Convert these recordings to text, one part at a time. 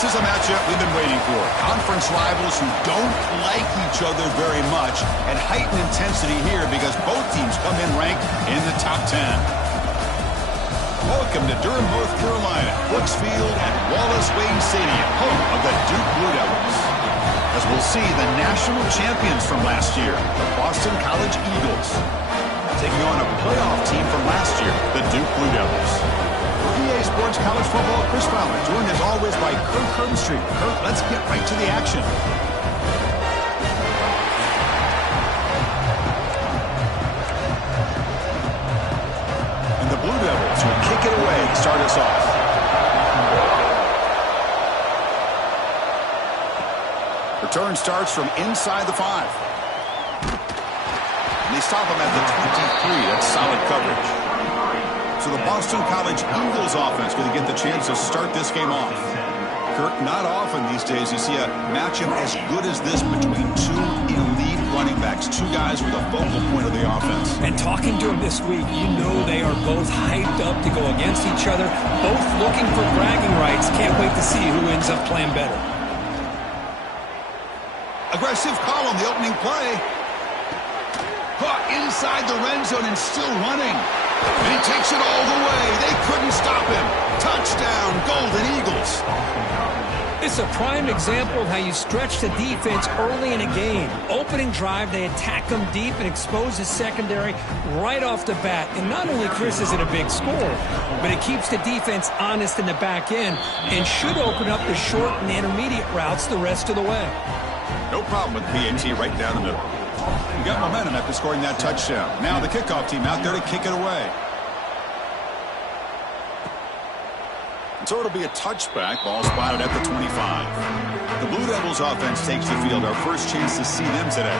This is a matchup we've been waiting for. Conference rivals who don't like each other very much, and heightened intensity here because both teams come in ranked in the top 10. Welcome to Durham, North Carolina, Brooks Field at Wallace Wade Stadium, home of the Duke Blue Devils. As we'll see, the national champions from last year, the Boston College Eagles, taking on a playoff team from last year, the Duke Blue Devils. For EA Sports College Football, Chris Fowler, joined as always by Kirk Herbstreit. Kirk, let's get right to the action. And the Blue Devils will kick it away to start us off. Return starts from inside the 5. And they stop him at the 23. That's solid coverage. So the Boston College Eagles offense going to get the chance to start this game off. Kirk, not often these days you see a matchup as good as this between two elite running backs, two guys with a focal point of the offense. And talking to them this week, you know they are both hyped up to go against each other, both looking for bragging rights. Can't wait to see who ends up playing better. Aggressive call on the opening play. Caught inside the red zone and still running. And he takes it all the way. They couldn't stop him. Touchdown, Golden Eagles. It's a prime example of how you stretch the defense early in a game. Opening drive, they attack them deep and expose the secondary right off the bat. And not only, Chris, is it a big score, but it keeps the defense honest in the back end and should open up the short and intermediate routes the rest of the way. No problem with PAT right down the middle. You got momentum after scoring that touchdown. Now the kickoff team out there to kick it away. And so it'll be a touchback. Ball spotted at the 25. The Blue Devils offense takes the field. Our first chance to see them today.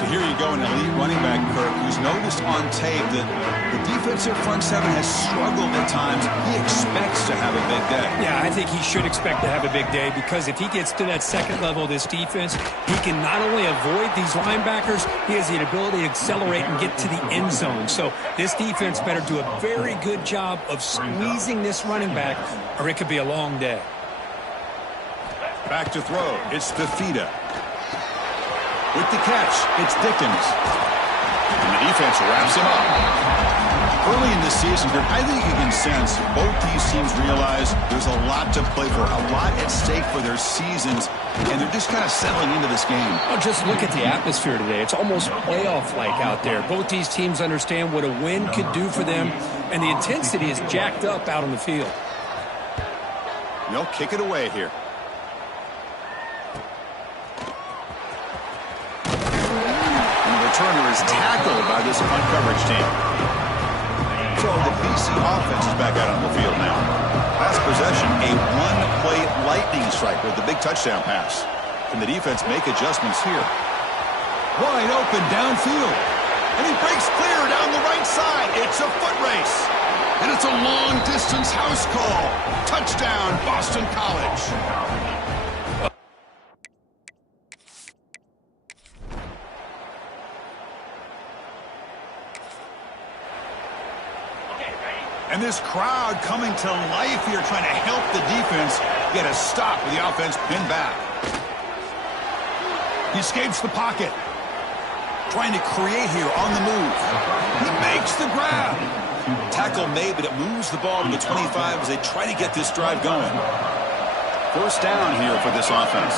So here you go, an elite running back, Kirk, who's noticed on tape that the defensive front seven has struggled at times. He expects to have a big day. Yeah, I think he should expect to have a big day because if he gets to that second level of this defense, he can not only avoid these linebackers, he has the ability to accelerate and get to the end zone. So this defense better do a very good job of squeezing this running back, or it could be a long day. Back to throw. It's Fafita. With the catch, it's Dickens. And the defense wraps him up. Early in the season, I think you can sense both these teams realize there's a lot to play for, a lot at stake for their seasons, and they're just kind of settling into this game. Well, just look at the atmosphere today. It's almost playoff-like out there. Both these teams understand what a win could do for them, and the intensity is jacked up out on the field. They'll kick it away here. Returner is tackled by this punt coverage team. So the BC offense is back out on the field now. Last possession, a one-play lightning strike with the big touchdown pass. Can the defense make adjustments here? Wide open downfield. And he breaks clear down the right side. It's a foot race. And it's a long-distance house call. Touchdown, Boston College. And this crowd coming to life here, trying to help the defense get a stop with the offense pinned back. He escapes the pocket. Trying to create here on the move. He makes the grab. Tackle made, but it moves the ball to the 25 as they try to get this drive going. First down here for this offense.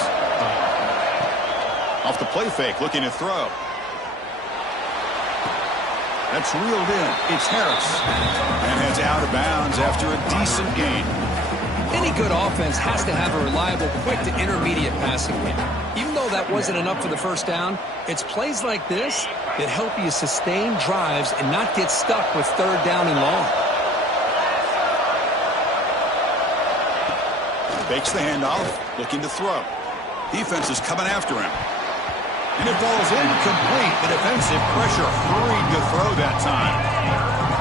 Off the play fake, looking to throw. That's reeled in. It's Harris. And heads out of bounds after a decent gain. Any good offense has to have a reliable, quick to intermediate passing game. Even though that wasn't enough for the first down, it's plays like this that help you sustain drives and not get stuck with third down and long. Fakes the handoff, looking to throw. Defense is coming after him. And it falls incomplete. The defensive pressure hurried to throw that time.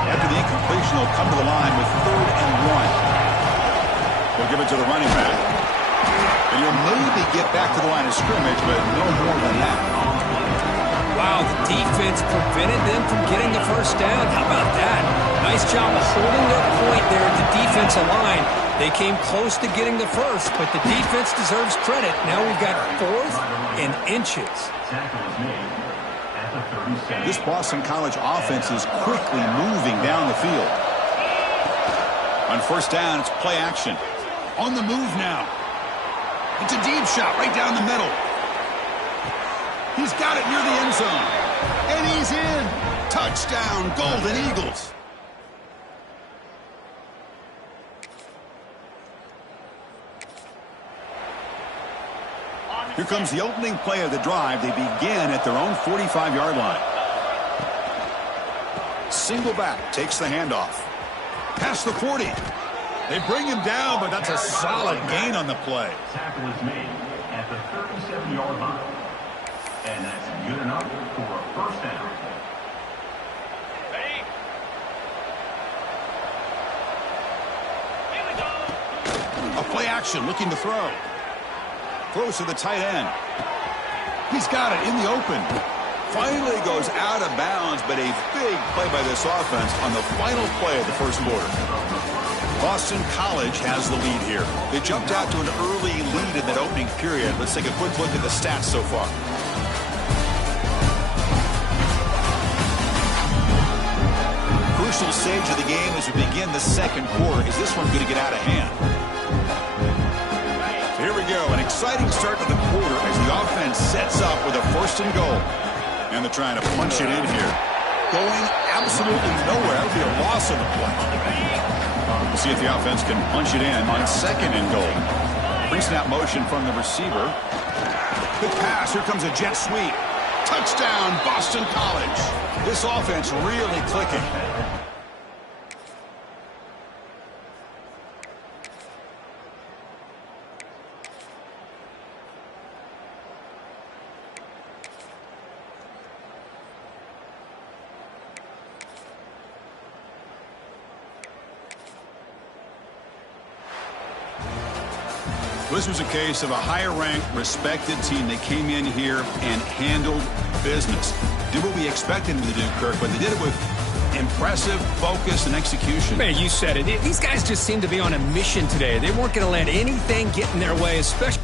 After the incompletion, he'll come to the line with 3rd and 1. They'll give it to the running back. And you'll maybe get back to the line of scrimmage, but no more than that. Wow, the defense prevented them from getting the first down. How about that? Nice job of holding their point there at the defensive line. They came close to getting the first, but the defense deserves credit. Now we've got 4th and inches. This Boston College offense is quickly moving down the field. On first down, it's play action. On the move now. It's a deep shot right down the middle. He's got it near the end zone. And he's in. Touchdown, Golden Eagles. Here comes the opening play of the drive. They begin at their own 45-yard line. Single back takes the handoff. Past the 40. They bring him down, but that's a solid gain on the play. Tackle is made at the 37-yard line. And that's good enough for a first down. A play action looking to throw. Throws to the tight end. He's got it in the open. Finally goes out of bounds, but a big play by this offense on the final play of the first quarter. Boston College has the lead here. They jumped out to an early lead in that opening period. Let's take a quick look at the stats so far. Crucial stage of the game as we begin the second quarter. Is this one going to get out of hand? Here we go, an exciting start to the quarter as the offense sets up with a 1st and goal. And they're trying to punch it in here. Going absolutely nowhere. That would be a loss of the play. We'll see if the offense can punch it in on 2nd and goal. Pre-snap motion from the receiver. Good pass. Here comes a jet sweep. Touchdown, Boston College. This offense really clicking. This was a case of a higher-ranked, respected team that came in here and handled business. Did what we expected them to do, Kirk, but they did it with impressive focus and execution. Man, you said it. These guys just seem to be on a mission today. They weren't going to let anything get in their way, especially...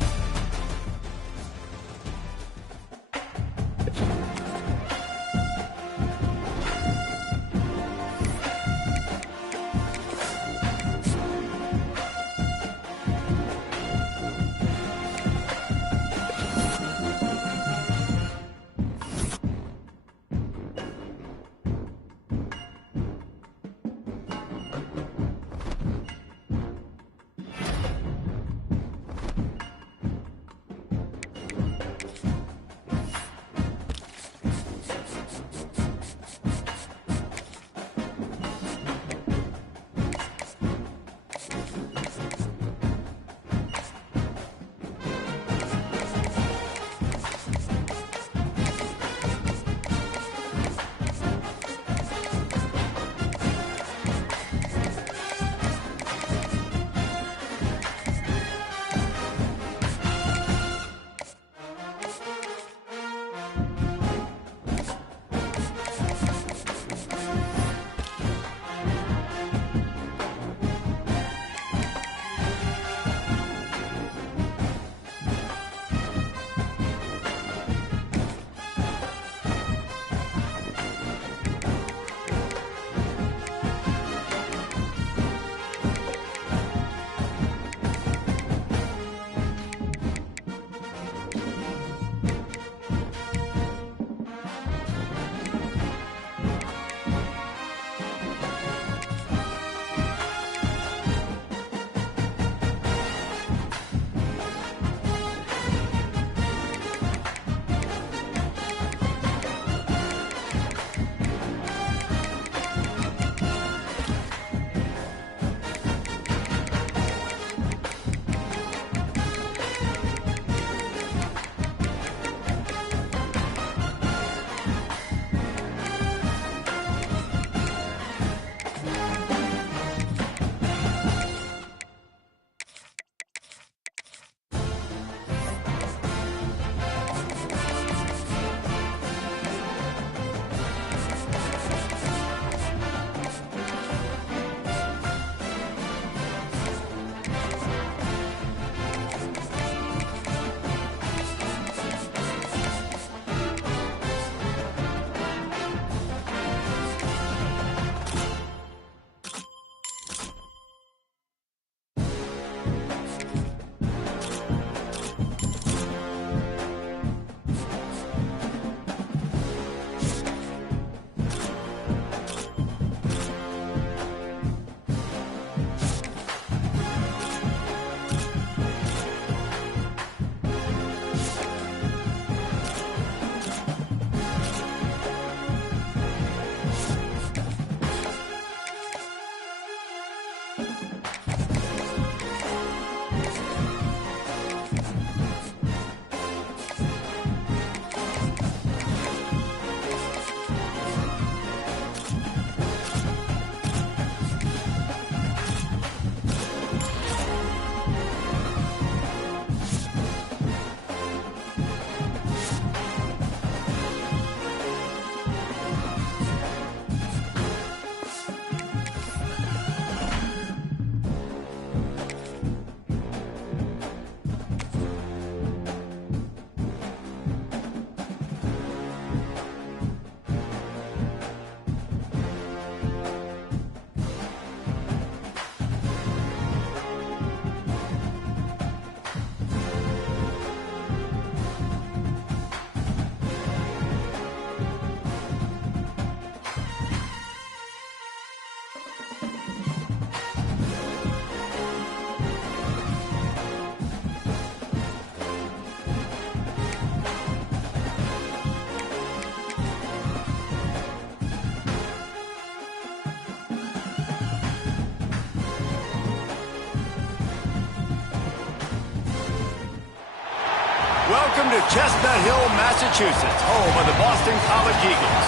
Welcome to Chestnut Hill, Massachusetts, home of the Boston College Eagles.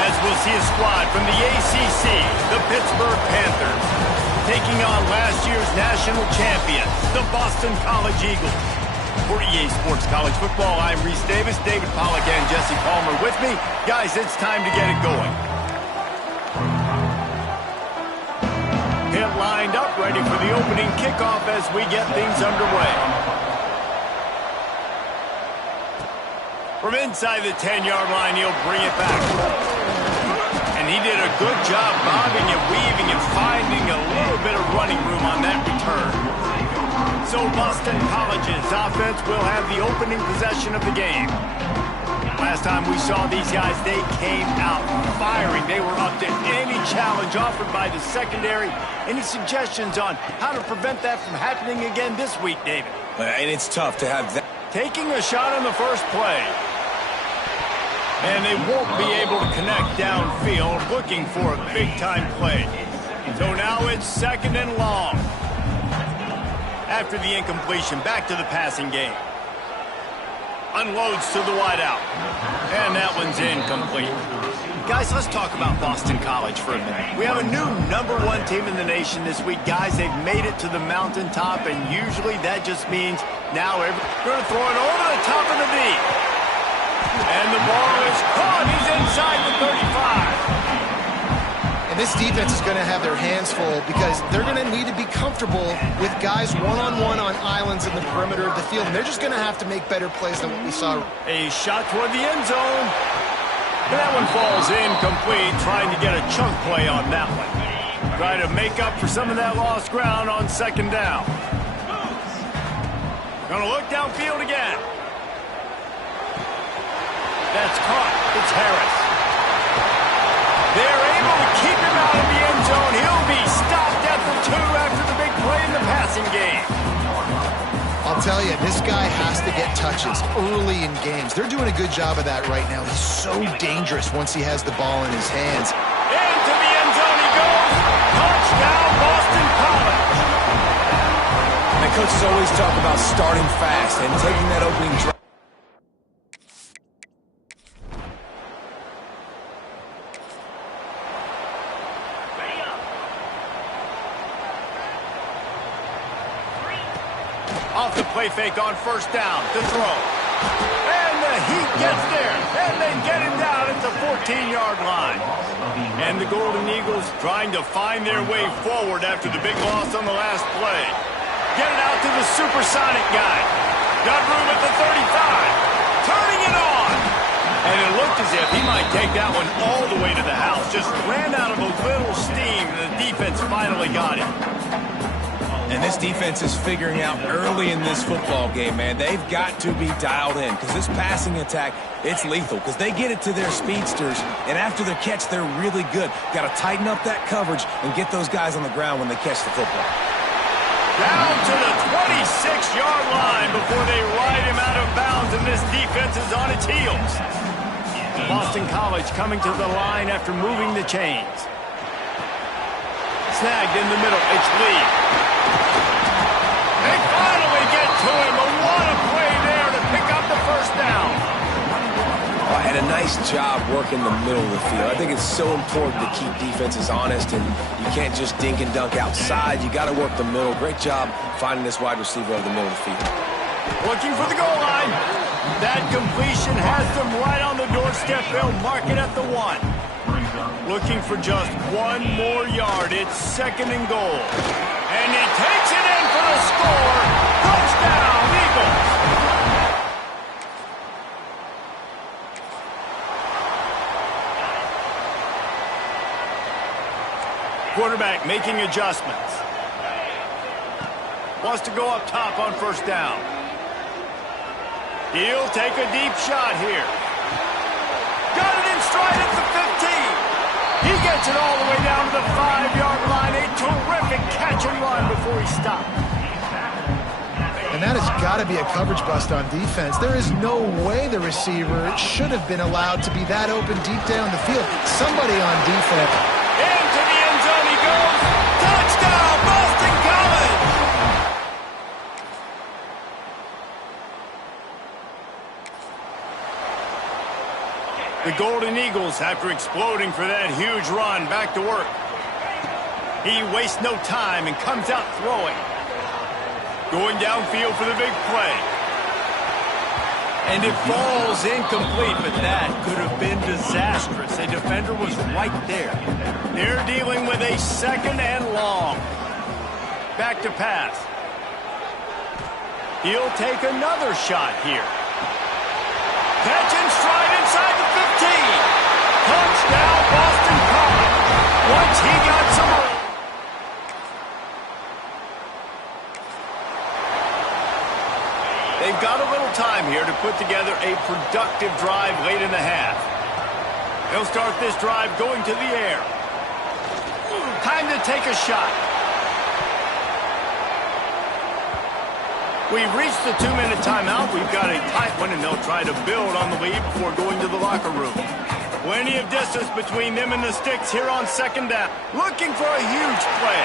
As we'll see a squad from the ACC, the Pittsburgh Panthers, taking on last year's national champion, the Boston College Eagles. For EA Sports College Football, I'm Reese Davis, David Pollack, and Jesse Palmer with me. Guys, it's time to get it going. Pit lined up, ready for the opening kickoff as we get things underway. From inside the 10-yard line, he'll bring it back. And he did a good job bobbing and weaving and finding a little bit of running room on that return. So Boston College's offense will have the opening possession of the game. Last time we saw these guys, they came out firing. They were up to any challenge offered by the secondary. Any suggestions on how to prevent that from happening again this week, David? And it's tough to have that. Taking a shot on the first play. And they won't be able to connect downfield, looking for a big-time play. So now it's second and long. After the incompletion, back to the passing game. Unloads to the wideout. And that one's incomplete. Guys, let's talk about Boston College for a minute. We have a new #1 team in the nation this week. Guys, they've made it to the mountaintop, and usually that just means now we're going to throw it over the top of the D. And the ball is caught. He's inside the 35. And this defense is going to have their hands full because they're going to need to be comfortable with guys one-on-one on islands in the perimeter of the field. And they're just going to have to make better plays than what we saw. A shot toward the end zone. And that one falls incomplete, trying to get a chunk play on that one. Try to make up for some of that lost ground on second down. Gonna look downfield again. That's caught. It's Harris. They're able to keep him out of the end zone. He'll be stopped at the 2 after the big play in the passing game. I'll tell you, this guy has to get touches early in games. They're doing a good job of that right now. He's so dangerous once he has the ball in his hands. Into the end zone he goes. Touchdown, Boston College. And coaches always talk about starting fast and taking that opening drive. Off the play fake on first down to throw. And the Heat gets there. And they get him down at the 14-yard line. And the Golden Eagles trying to find their way forward after the big loss on the last play. Get it out to the supersonic guy. Got room at the 35. Turning it on. And it looked as if he might take that one all the way to the house. Just ran out of a little steam, and the defense finally got him. And this defense is figuring out early in this football game, man. They've got to be dialed in because this passing attack, it's lethal because they get it to their speedsters, and after the catch, they're really good. Got to tighten up that coverage and get those guys on the ground when they catch the football. Down to the 26-yard line before they ride him out of bounds, and this defense is on its heels. Boston College coming to the line after moving the chains. Snagged in the middle. It's Lee. They finally get to him. What a play there to pick up the first down. And a nice job working the middle of the field. I think it's so important to keep defenses honest, and you can't just dink and dunk outside. You got to work the middle. Great job finding this wide receiver over the middle of the field. Looking for the goal line. That completion has them right on the doorstep. They'll mark it at the 1. Looking for just one more yard. It's second and goal. And he takes it in for the score. Touchdown, Eagles. Quarterback making adjustments. Wants to go up top on first down. He'll take a deep shot here. Got it in stride at the 15. He gets it all the way down to the 5-yard line. A terrific catch and run before he stopped. And that has got to be a coverage bust on defense. There is no way the receiver should have been allowed to be that open deep down the field. Somebody on defense. Into the end zone he goes. Touchdown, Boston College. The Golden Eagles, after exploding for that huge run, back to work. He wastes no time and comes out throwing. Going downfield for the big play. And it falls incomplete, but that could have been disastrous. A defender was right there. They're dealing with a 2nd and long. Back to pass. He'll take another shot here. Catch and stride inside the 15. Touchdown, Boston College. Once he got some room. They've got a little time here to put together a productive drive late in the half. They'll start this drive going to the air. Time to take a shot. We've reached the 2-minute timeout. We've got a tight one, and they'll try to build on the lead before going to the locker room. Plenty of distance between them and the sticks here on 2nd down. Looking for a huge play.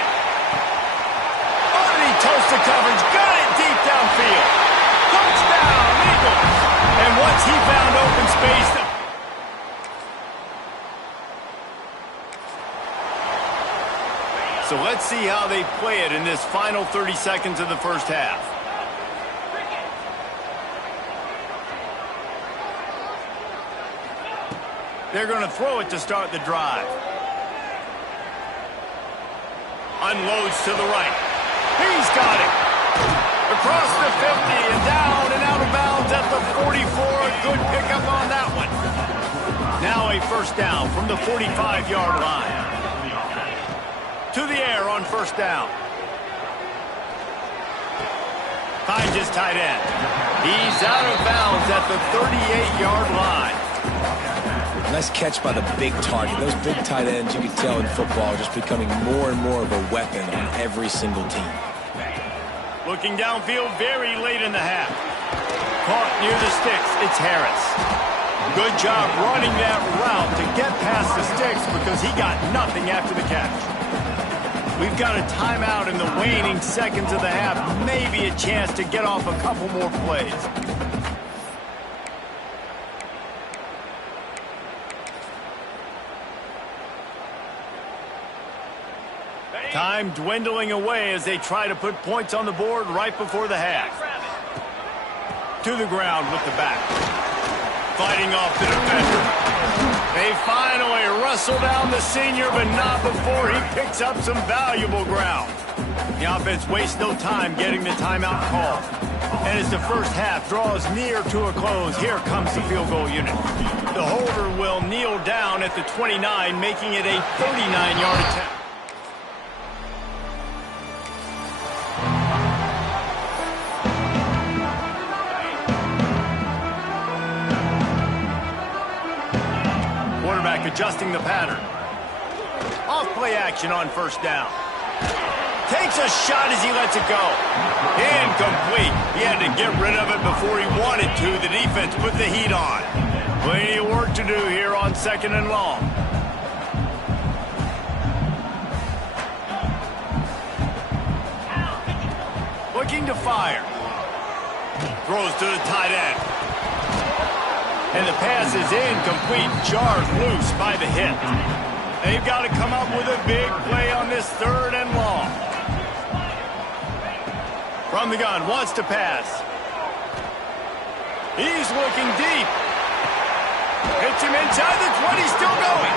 Already toasted coverage. Got it deep downfield. Touchdown, Eagles. And once he found open space... So let's see how they play it in this final 30 seconds of the first half. They're going to throw it to start the drive. Unloads to the right. He's got it. Across the 50 and down and out of bounds at the 44. A good pickup on that one. Now a 1st down from the 45-yard line. To the air on 1st down. Finds his tight end. He's out of bounds at the 38-yard line. Nice catch by the big target. Those big tight ends, you can tell in football, are just becoming more and more of a weapon on every single team. Looking downfield very late in the half. Caught near the sticks. It's Harris. Good job running that route to get past the sticks because he got nothing after the catch. We've got a timeout in the waning seconds of the half. Maybe a chance to get off a couple more plays. Time dwindling away as they try to put points on the board right before the half. To the ground with the back. Fighting off the defender. They finally wrestle down the senior, but not before he picks up some valuable ground. The offense wastes no time getting the timeout call. And as the first half draws near to a close, here comes the field goal unit. The holder will kneel down at the 29, making it a 39-yard attempt. Quarterback adjusting the pattern. Off play action on 1st down. Takes a shot as he lets it go. Incomplete. He had to get rid of it before he wanted to. The defense put the heat on. Plenty of work to do here on 2nd and long. Looking to fire. Throws to the tight end. And the pass is incomplete, jarred loose by the hit. They've got to come up with a big play on this 3rd and long. From the gun, wants to pass. He's looking deep. Hits him inside the 20, still going.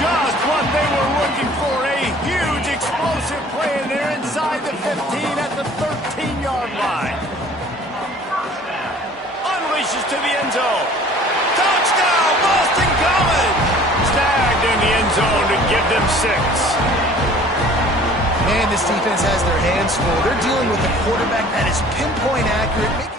Just what they were looking for, a huge explosive play, and they're inside the 15 at the 13-yard line. Unleashes to the end zone. Touchdown, Boston College! Snagged in the end zone to give them 6. Man, this defense has their hands full. They're dealing with a quarterback that is pinpoint accurate.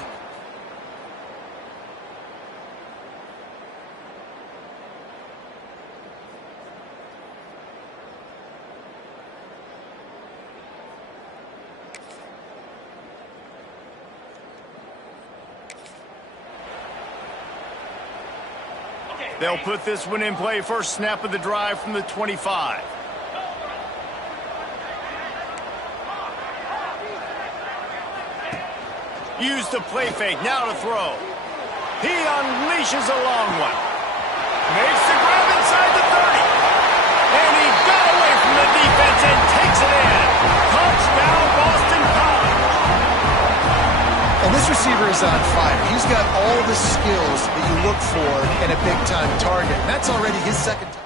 They'll put this one in play. First snap of the drive from the 25. Use the play fake. Now to throw. He unleashes a long one. Makes the grab inside the 30. And he got away from the defense and takes it in. Touchdown, Boston College. And this receiver is on fire. He's got all the skills that you look for in a big-time target. And that's already his second touchdown.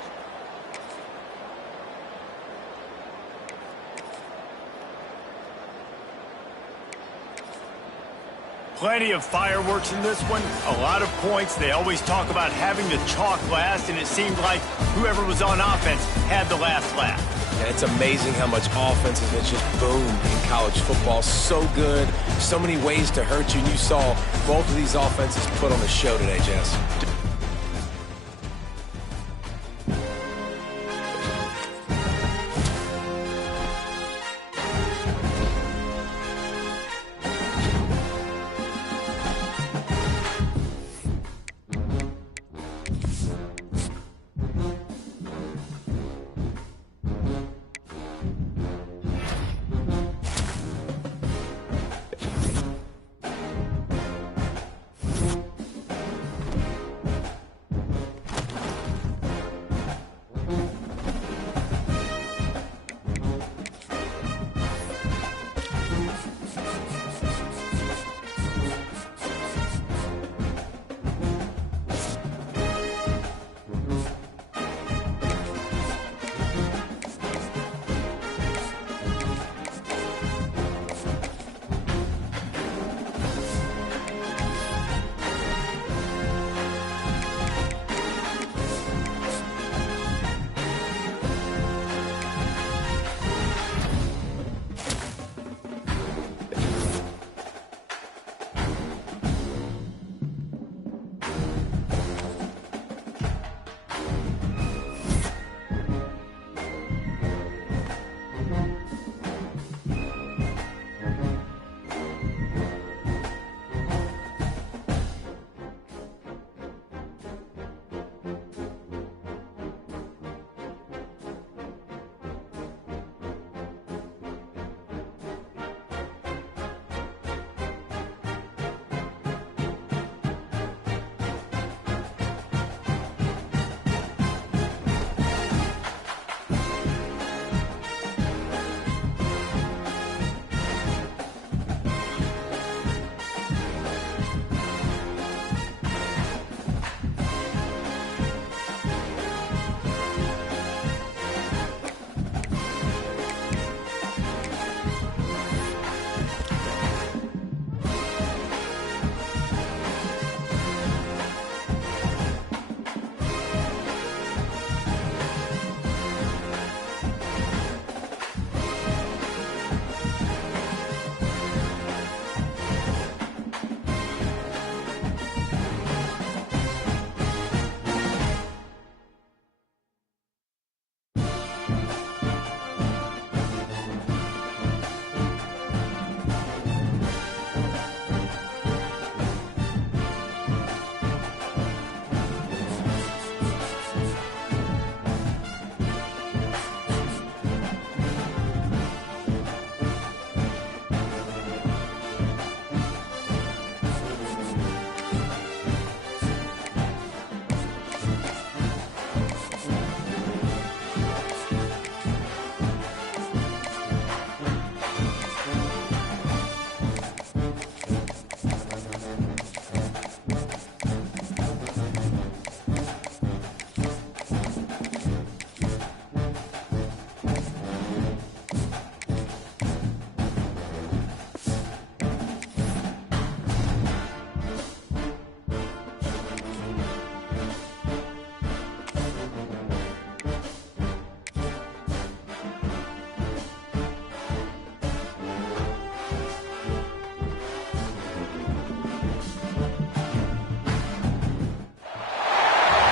Plenty of fireworks in this one. A lot of points. They always talk about having the chalk last, and it seemed like whoever was on offense had the last laugh. And it's amazing how much offense has just boomed in college football. So good. So many ways to hurt you. And you saw both of these offenses put on the show today, Jess.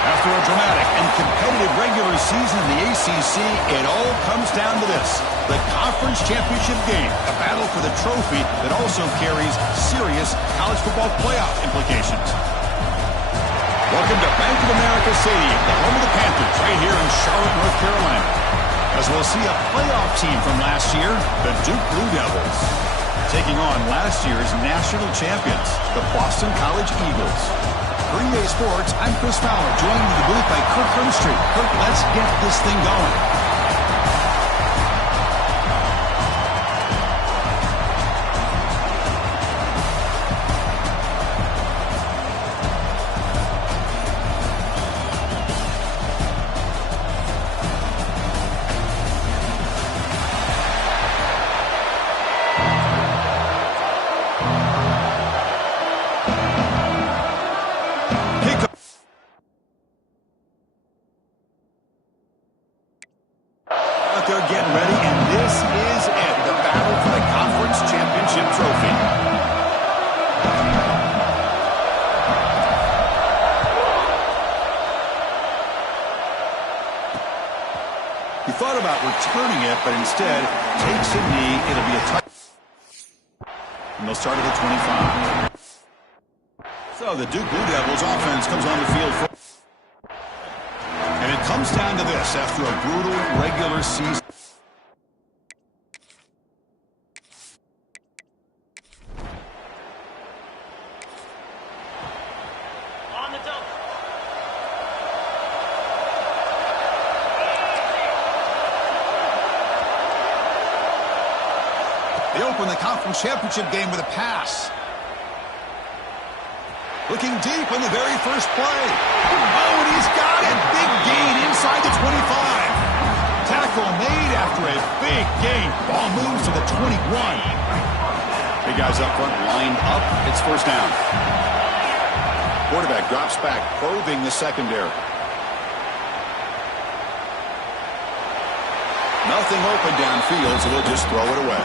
After a dramatic and competitive regular season in the ACC, it all comes down to this: the conference championship game, a battle for the trophy that also carries serious college football playoff implications. Welcome to Bank of America Stadium, the home of the Panthers, right here in Charlotte, North Carolina. As we'll see a playoff team from last year, the Duke Blue Devils, taking on last year's national champions, the Boston College Eagles. For EA Sports, I'm Chris Fowler, joined in the booth by Kirk Herbstreit. Kirk, let's get this thing going. They're getting ready, and this is it, the battle for the conference championship trophy. He thought about returning it, but instead takes a knee. It'll be a touch. And they'll start at the 25. So the Duke Blue Devils offense comes on the field for... And it comes down to this after a brutal regular season. On the double. They open the conference championship game with a pass. Looking deep on the very first play. Oh, and he's got it. Big gain inside the 25. Tackle made after a big gain. Ball moves to the 21. Big guys up front lined up. It's first down. Quarterback drops back, probing the secondary. Nothing open downfield, so they'll just throw it away.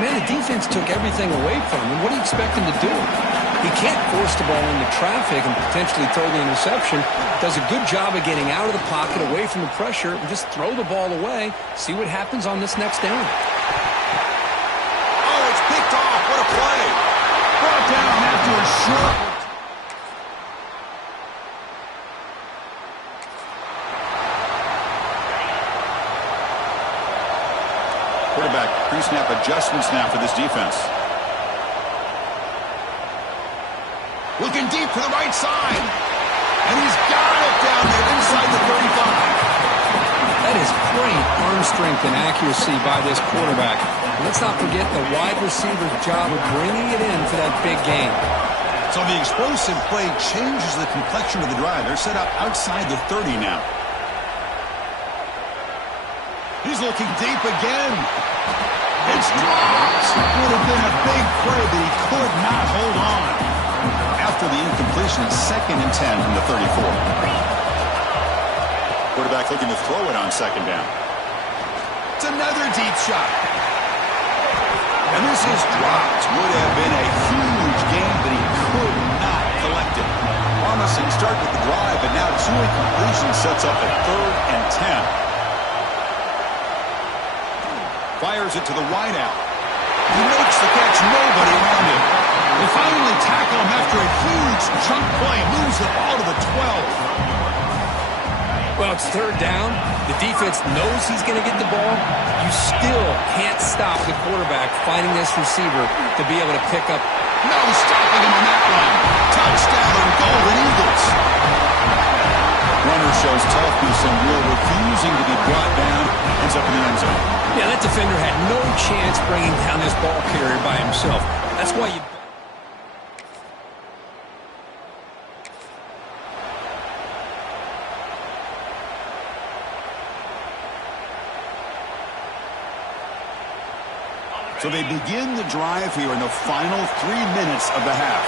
Man, the defense took everything away from him. What do you expect him to do? He can't force the ball into traffic and potentially throw the interception. Does a good job of getting out of the pocket, away from the pressure, and just throw the ball away. See what happens on this next down. Oh, it's picked off. What a play. Brought down after a short... Quarterback pre-snap adjustments now for this defense. Looking deep to the right side. And he's got it down there inside the 35. That is great arm strength and accuracy by this quarterback. And let's not forget the wide receiver's job of bringing it in for that big gain. So the explosive play changes the complexion of the drive. They're set up outside the 30 now. He's looking deep again. It's dropped. Would have been a big play, but he could not hold on. After the incompletion, 2nd and 10 from the 34. Quarterback looking to throw it on 2nd down. It's another deep shot. And this is dropped. Would have been a huge gain, but he could not collect it. Promising start with the drive, but now 2 incompletions sets up a 3rd and 10. Fires it to the wideout. He makes the catch, nobody around him. They finally tackle him after a huge chunk play. Moves the ball to the 12. Well, it's 3rd down. The defense knows he's going to get the ball. You still can't stop the quarterback finding this receiver to be able to pick up. No stopping him on that one. Touchdown and Golden Eagles. Runner shows toughness and will, refusing to be brought down. Ends up in the end zone. Yeah, that defender had no chance bringing down this ball carrier by himself. That's why you... So they begin the drive here in the final 3 minutes of the half.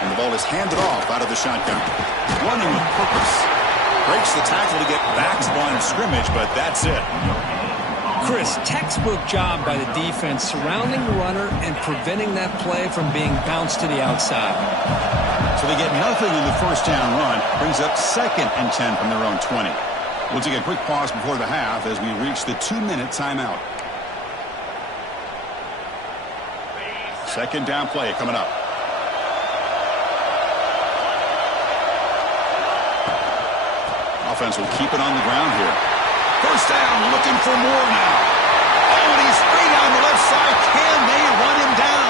And the ball is handed off out of the shotgun. Running with purpose. Breaks the tackle to get back to line of scrimmage, but that's it. Chris, textbook job by the defense surrounding the runner and preventing that play from being bounced to the outside. So they get nothing in the first down run. Brings up 2nd and 10 from their own 20. We'll take a quick pause before the half as we reach the 2-minute timeout. 2nd down play coming up. Offense will keep it on the ground here. First down, looking for more now. Oh, and he's free down the left side. Can they run him down?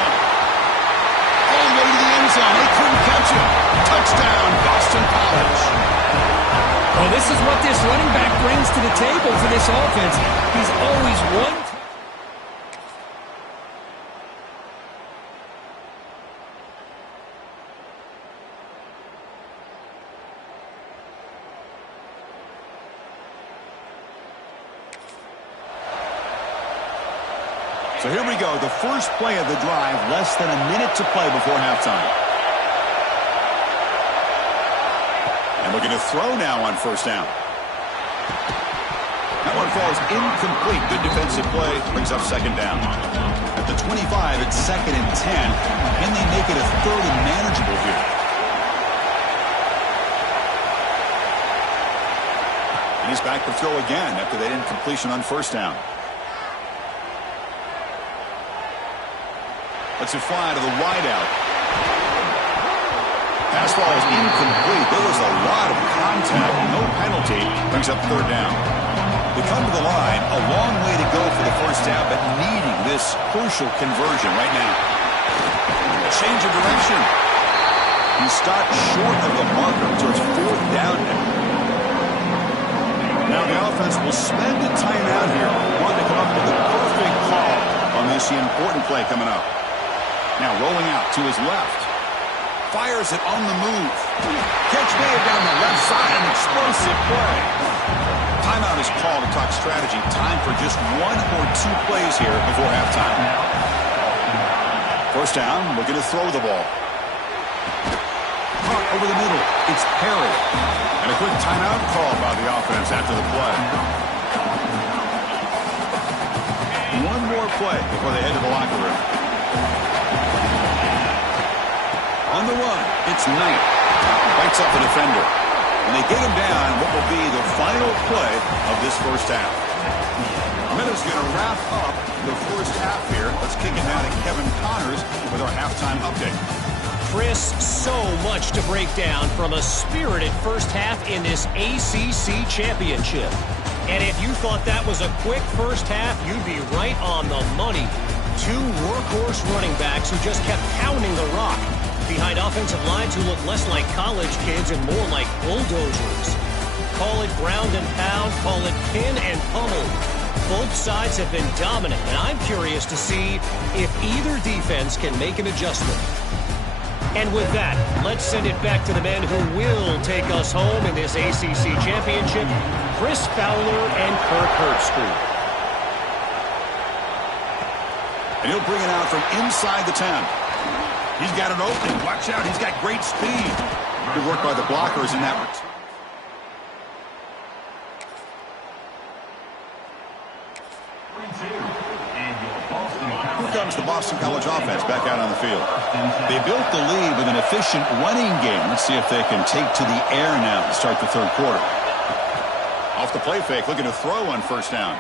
All the way to the end zone. They couldn't catch him. Touchdown, Boston College. Well, this is what this running back brings to the table for this offense. He's always one. So here we go, the first play of the drive, less than a minute to play before halftime. And looking to throw now on first down. That one falls incomplete. Good defensive play, brings up second down. At the 25, it's 2nd and 10. Can they make it a third and manageable here? And he's back to throw again after that incompletion on first down. Lets it fly to the wideout. Pass ball is incomplete. There was a lot of contact. No penalty. Brings up third down. We come to the line. A long way to go for the first down, but needing this crucial conversion right now. Change of direction. He stopped short of the marker, so it's fourth down now. Now the offense will spend a timeout here. Want to come up with the perfect call on this important play coming up. Now rolling out to his left. Fires it on the move. Catch made down the left side. An explosive play. Timeout is called to talk strategy. Time for just 1 or 2 plays here before halftime. First down, looking to throw the ball. Caught over the middle. It's Perry. And a quick timeout call by the offense after the play. One more play before they head to the locker room. On the run, it's Knight. Bites off a defender. And they get him down what will be the final play of this first half. Minutes going to wrap up the first half here. Let's kick it now to Kevin Connors with our halftime update. Chris, so much to break down from a spirited first half in this ACC championship. And if you thought that was a quick first half, you'd be right on the money. 2 workhorse running backs who just kept pounding the rock behind offensive lines who look less like college kids and more like bulldozers. Call it ground and pound, call it pin and pummel. Both sides have been dominant, and I'm curious to see if either defense can make an adjustment. And with that, let's send it back to the men who will take us home in this ACC championship, Chris Fowler and Kirk Herbstreit. And he'll bring it out from inside the 10. He's got an opening. Watch out. He's got great speed. Good work by the blockers in that one. Here comes the Boston College offense back out on the field. They built the lead with an efficient running game. Let's see if they can take to the air now to start the third quarter. Off the play fake, looking to throw on first down.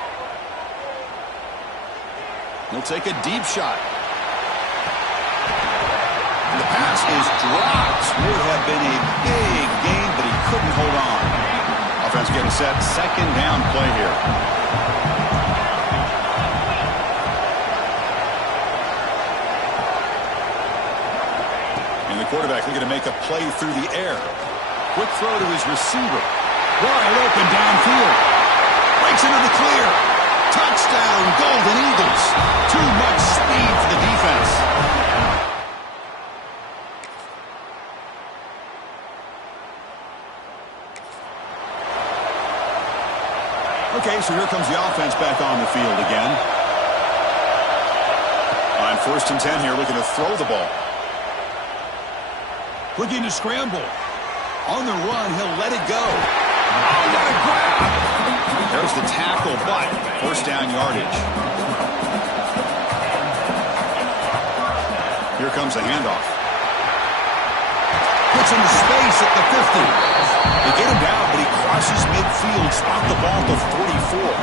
He'll take a deep shot. The pass is dropped. Would have been a big gain, but he couldn't hold on. Offense getting set. Second down play here. And the quarterback looking to make a play through the air. Quick throw to his receiver. Wide open downfield. Breaks into the clear. Touchdown, Golden Eagles. Too much speed for the defense. Okay, so here comes the offense back on the field again. On first and 10 here, looking to throw the ball. Looking to scramble. On the run, he'll let it go. Oh, what a grab! There's the tackle, but first down yardage. Here comes the handoff. Puts him to space at the 50. They get him down, but he crosses midfield, spot the ball to 44.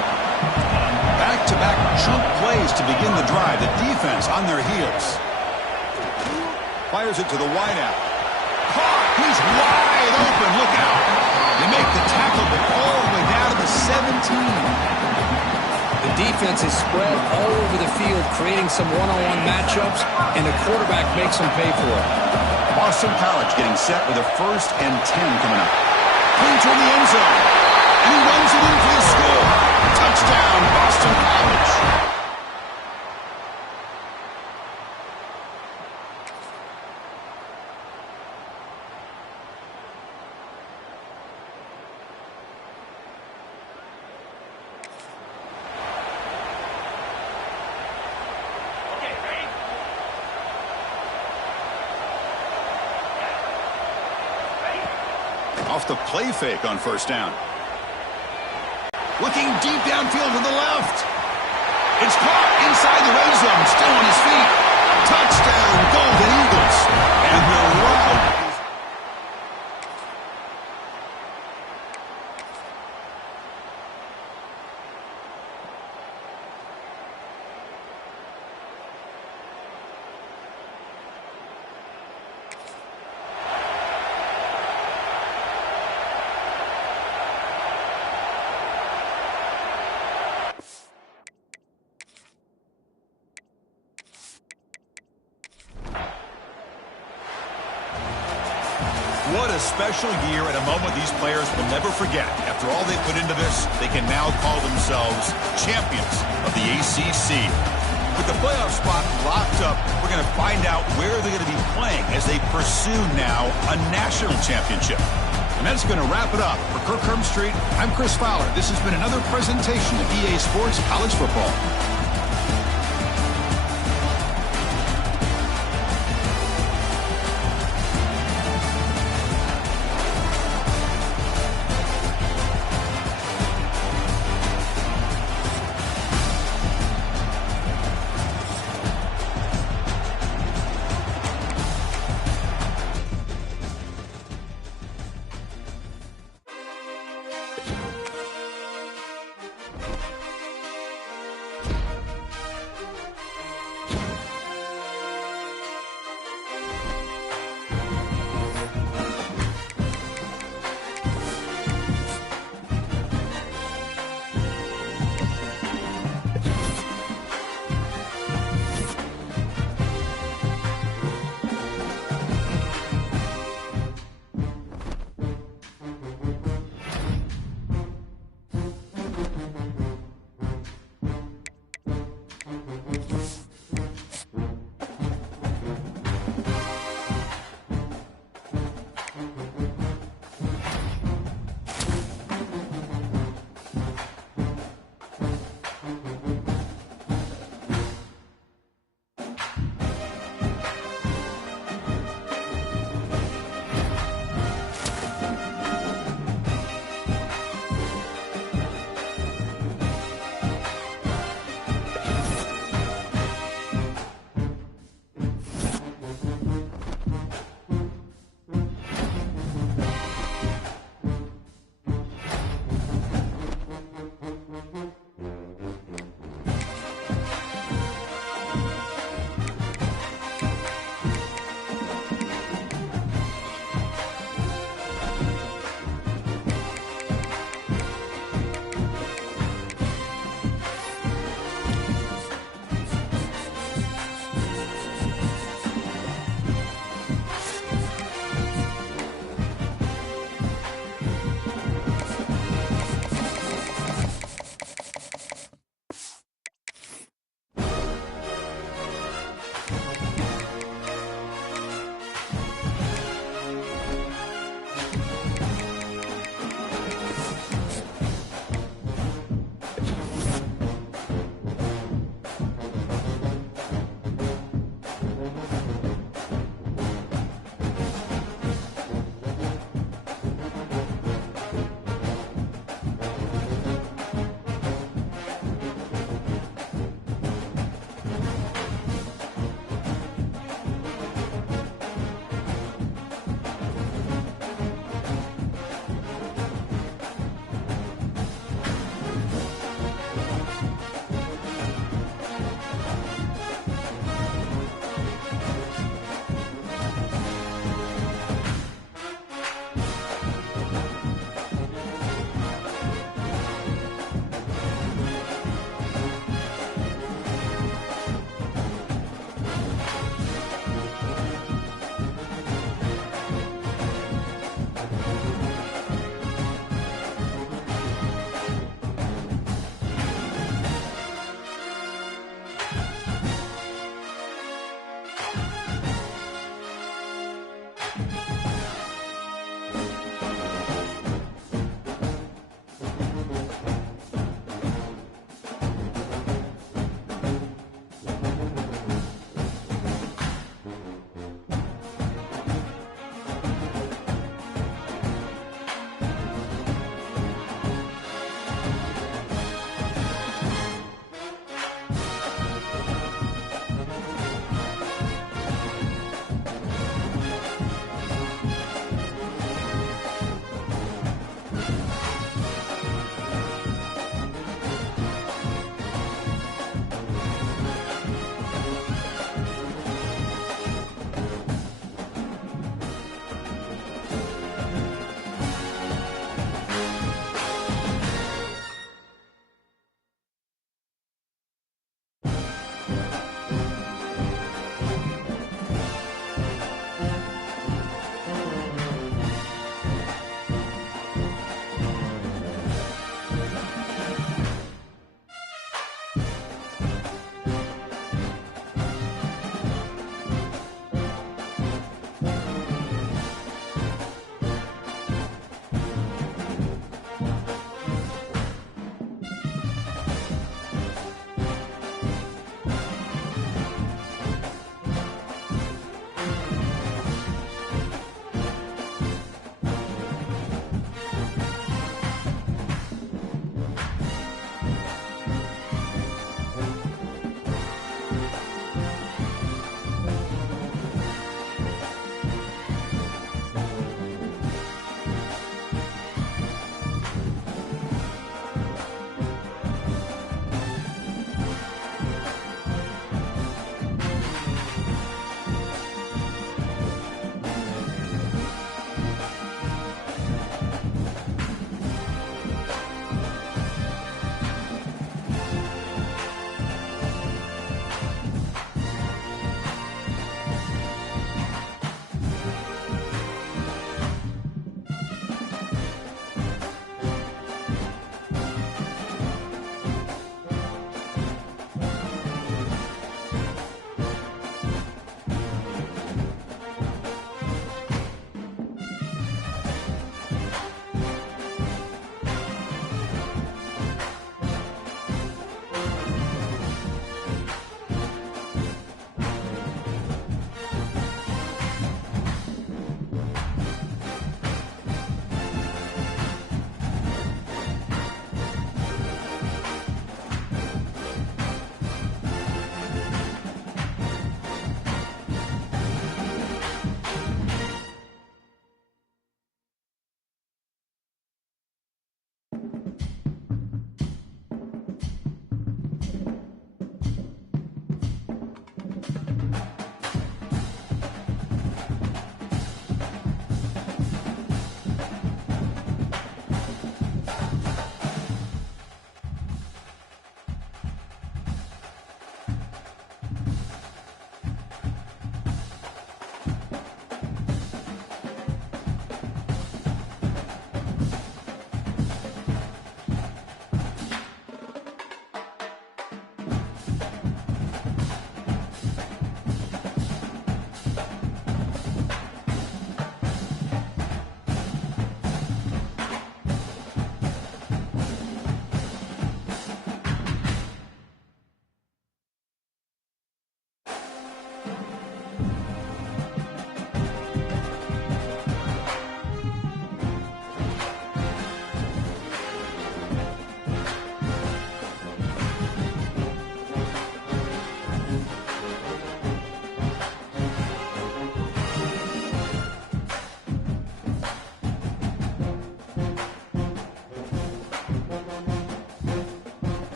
Back-to-back chunk plays to begin the drive. The defense on their heels. Fires it to the wideout. Caught! He's wide open. Look out. They make the tackle, but all the way down to the 17. The defense is spread all over the field, creating some one-on-one matchups, and the quarterback makes them pay for it. Boston College getting set with a 1st and 10 coming up. Clean toward the end zone. And he runs it in for the score. Touchdown, Boston College. Off the play fake on 1st down. Looking deep downfield to the left. It's caught inside the red zone, still on his feet. Touchdown, Golden Eagles. And the route. What a special year and a moment these players will never forget. After all they put into this, they can now call themselves champions of the ACC. With the playoff spot locked up, we're going to find out where they're going to be playing as they pursue now a national championship. And that's going to wrap it up. For Kirk Street, I'm Chris Fowler. This has been another presentation of EA Sports College Football.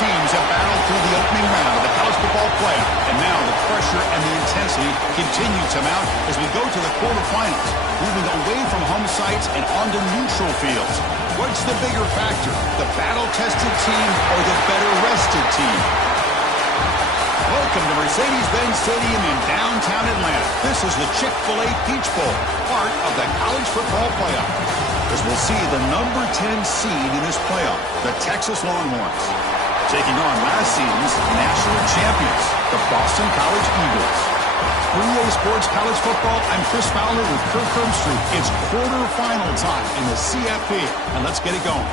teams have battled through the opening round of the college football playoff, and now the pressure and the intensity continue to mount as we go to the quarterfinals, moving away from home sites and onto neutral fields. What's the bigger factor, the battle-tested team or the better-rested team? Welcome to Mercedes-Benz Stadium in downtown Atlanta. This is the Chick-fil-A Peach Bowl, part of the college football playoff. As we'll see the number 10 seed in this playoff, the Texas Longhorns, taking on last season's national champions, the Boston College Eagles. For EA Sports College Football, I'm Chris Fowler with Kirk Herbstreit. It's quarterfinal time in the CFP, and let's get it going.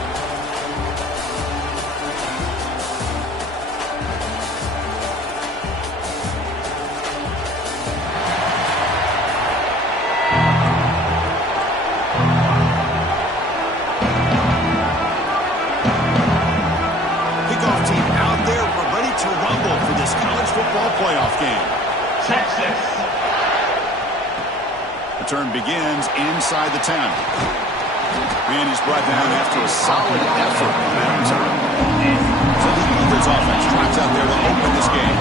Playoff game. Texas. The turn begins inside the 10. And he's brought down after a solid effort on that return. So the Eagles offense drives out there to open this game.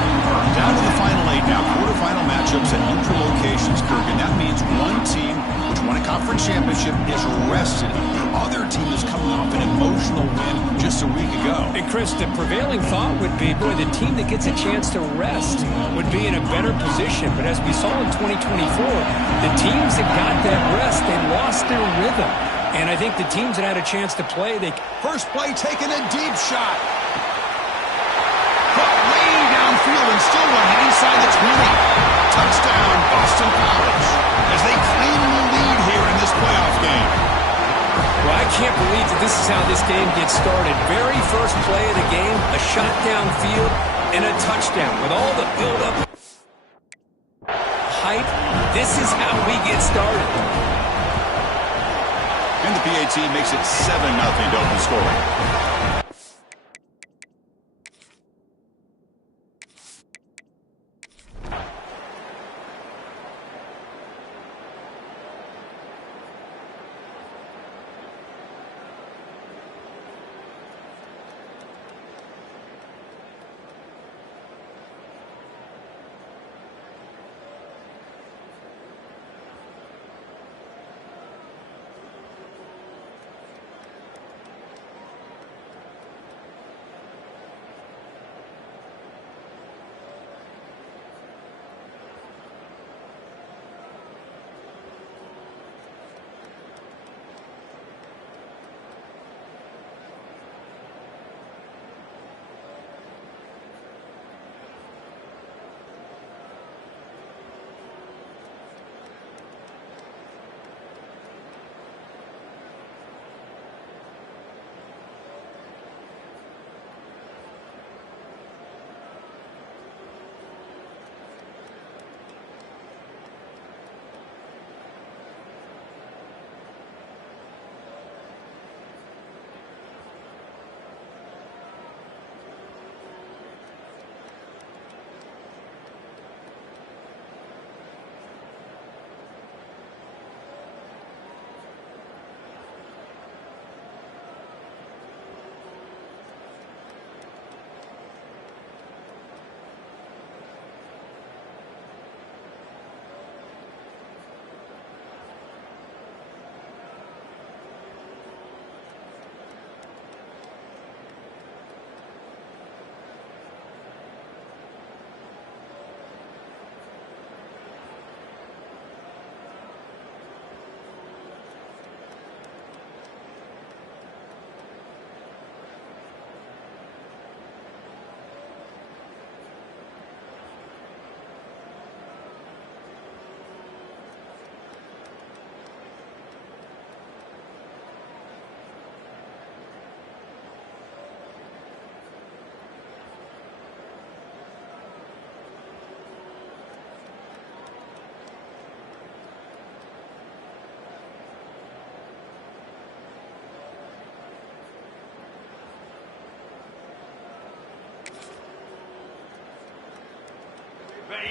Down to the final 8 now. Quarterfinal matchups at neutral locations, Kirk. And that means one team which won a conference championship is rested. The other team is coming off an emotional win just a week ago. And Chris, the prevailing thought would be, boy, the team that gets a chance to rest would be in a better position. But as we saw in 2024, the teams that got that rest, they lost their rhythm. And I think the teams that had a chance to play, they... First play taking a deep shot. Put way downfield and still one inside the 20. Touchdown, Boston College, as they claim the lead here in this playoff game. Well, I can't believe that this is how this game gets started. Very first play of the game, a shot downfield and a touchdown. With all the build-up hype, this is how we get started. And the PAT makes it 7-0 to open scoring.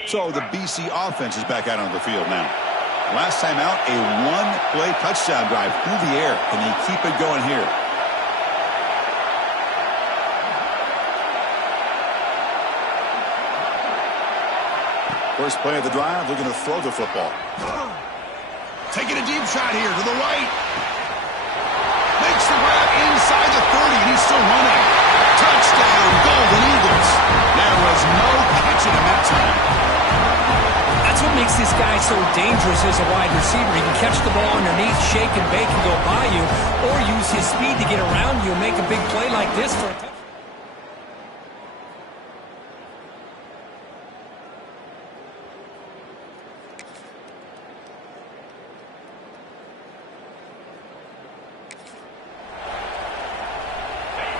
So the BC offense is back out on the field now. Last time out, a one-play touchdown drive through the air. Can they keep it going here? First play of the drive, looking to throw the football. Taking a deep shot here to the right. Makes the grab inside the 30, and he's still running. Touchdown, Golden Eagles. There was no catching him that time. That's what makes this guy so dangerous as a wide receiver. He can catch the ball underneath, shake and bake and go by you, or use his speed to get around you and make a big play like this for a touchdown.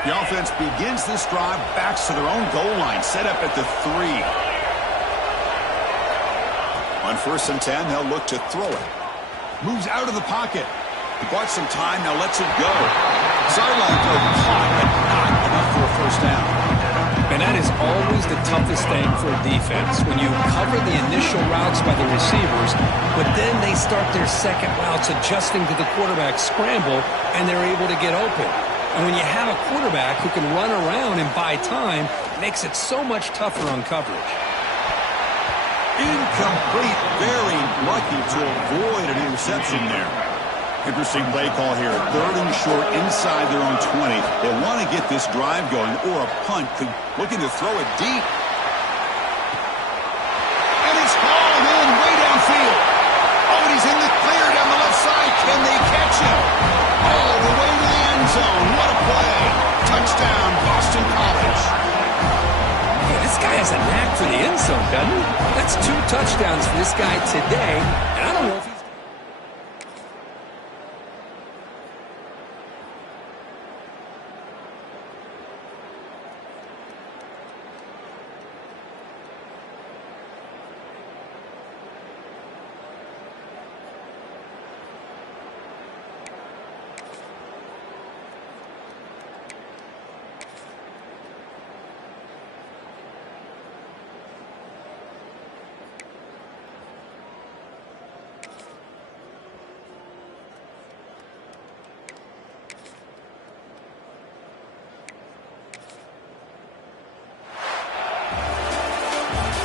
The offense begins this drive, backs to their own goal line, set up at the 3. On 1st and 10, they'll look to throw it. Moves out of the pocket. He bought some time, now lets it go. Sideline throw caught, but not enough for a first down. And that is always the toughest thing for a defense, when you cover the initial routes by the receivers, but then they start their second routes adjusting to the quarterback scramble, and they're able to get open. And when you have a quarterback who can run around and buy time, it makes it so much tougher on coverage. Incomplete, very lucky to avoid an interception there. Interesting play call here. 3rd and short inside their own 20. They want to get this drive going, or a punt, looking to throw it deep. And it's hauled in way downfield. Oh, and he's in the clear down the left side. Can they catch him? All the way to the end zone. What a play. Touchdown, Boston College. Yeah, this guy has a knack for the end zone, doesn't he? That's 2 touchdowns for this guy today, and I don't know if he's...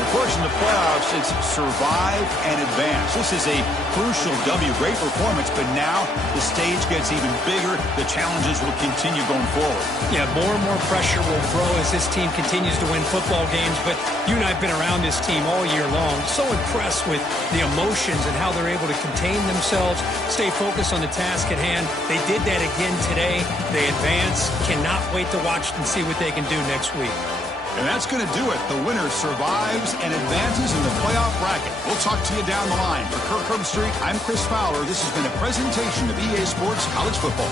Of course, in the playoffs, it's survive and advance. This is a crucial W. Great performance, but now the stage gets even bigger. The challenges will continue going forward. Yeah, more and more pressure will grow as this team continues to win football games, but you and I have been around this team all year long. So impressed with the emotions and how they're able to contain themselves, stay focused on the task at hand. They did that again today. They advance. Cannot wait to watch and see what they can do next week. And that's going to do it. The winner survives and advances in the playoff bracket. We'll talk to you down the line. For Kirk Herbstreit, I'm Chris Fowler. This has been a presentation of EA Sports College Football.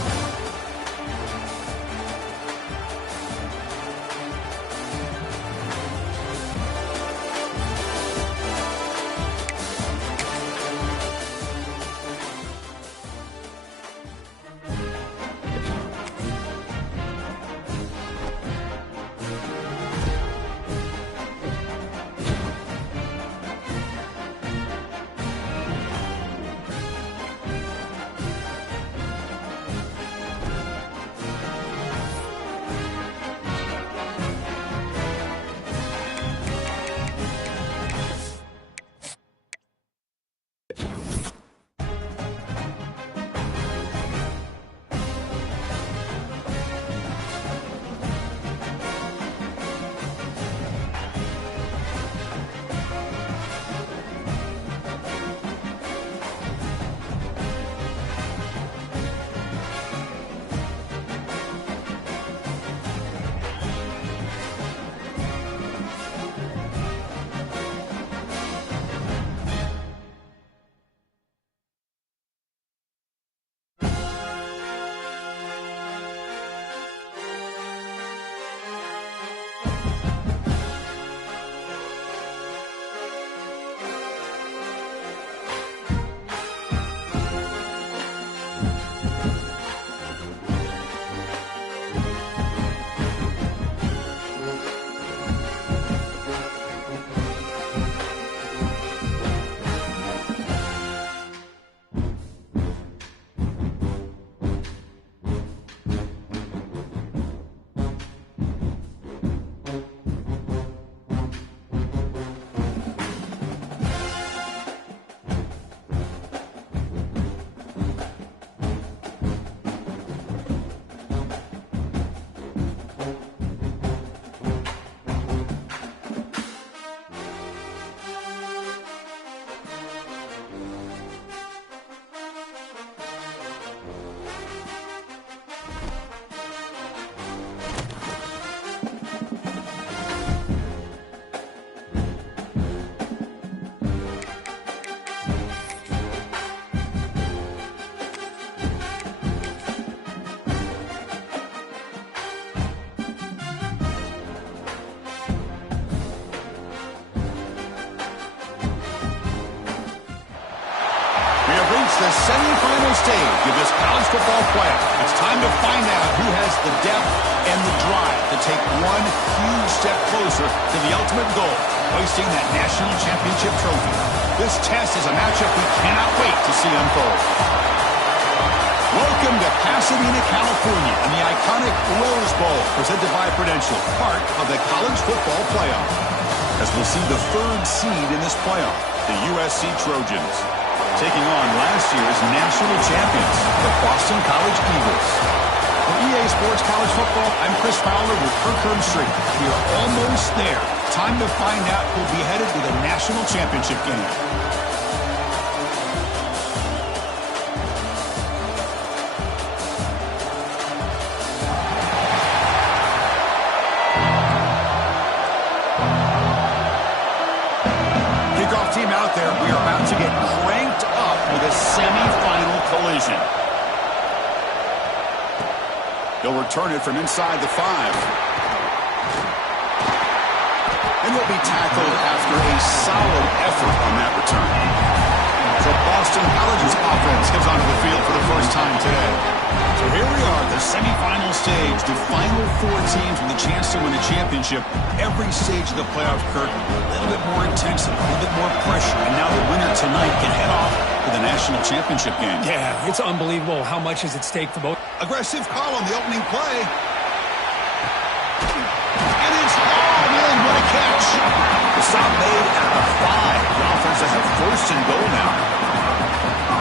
the semifinal stage of this college football playoff. It's time to find out who has the depth and the drive to take one huge step closer to the ultimate goal, hoisting that national championship trophy. This test is a matchup we cannot wait to see unfold. Welcome to Pasadena, California, and the iconic Rose Bowl, presented by Prudential, part of the college football playoff. As we'll see the third seed in this playoff, the USC Trojans, taking on last year's national champions, the Boston College Eagles. For EA Sports College Football, I'm Chris Fowler with Kirk Herbstreit. We are almost there. Time to find out who'll be headed to the national championship game. Team out there, we are about to get cranked up with a semifinal collision. They'll return it from inside the 5. And he'll be tackled after a solid effort on that return. So Boston College's offense comes onto the field for the first time today. So here we are, the semifinal stage, the final 4 teams with a chance to win a championship. Every stage of the playoff, Kirk, a little bit more intensity, a little bit more pressure, and now the winner tonight can head off to the national championship game. Yeah, it's unbelievable how much is at stake for both. Aggressive call on the opening play. And it's all in. What a catch. The stop made at the 5. The offense has a first and goal now.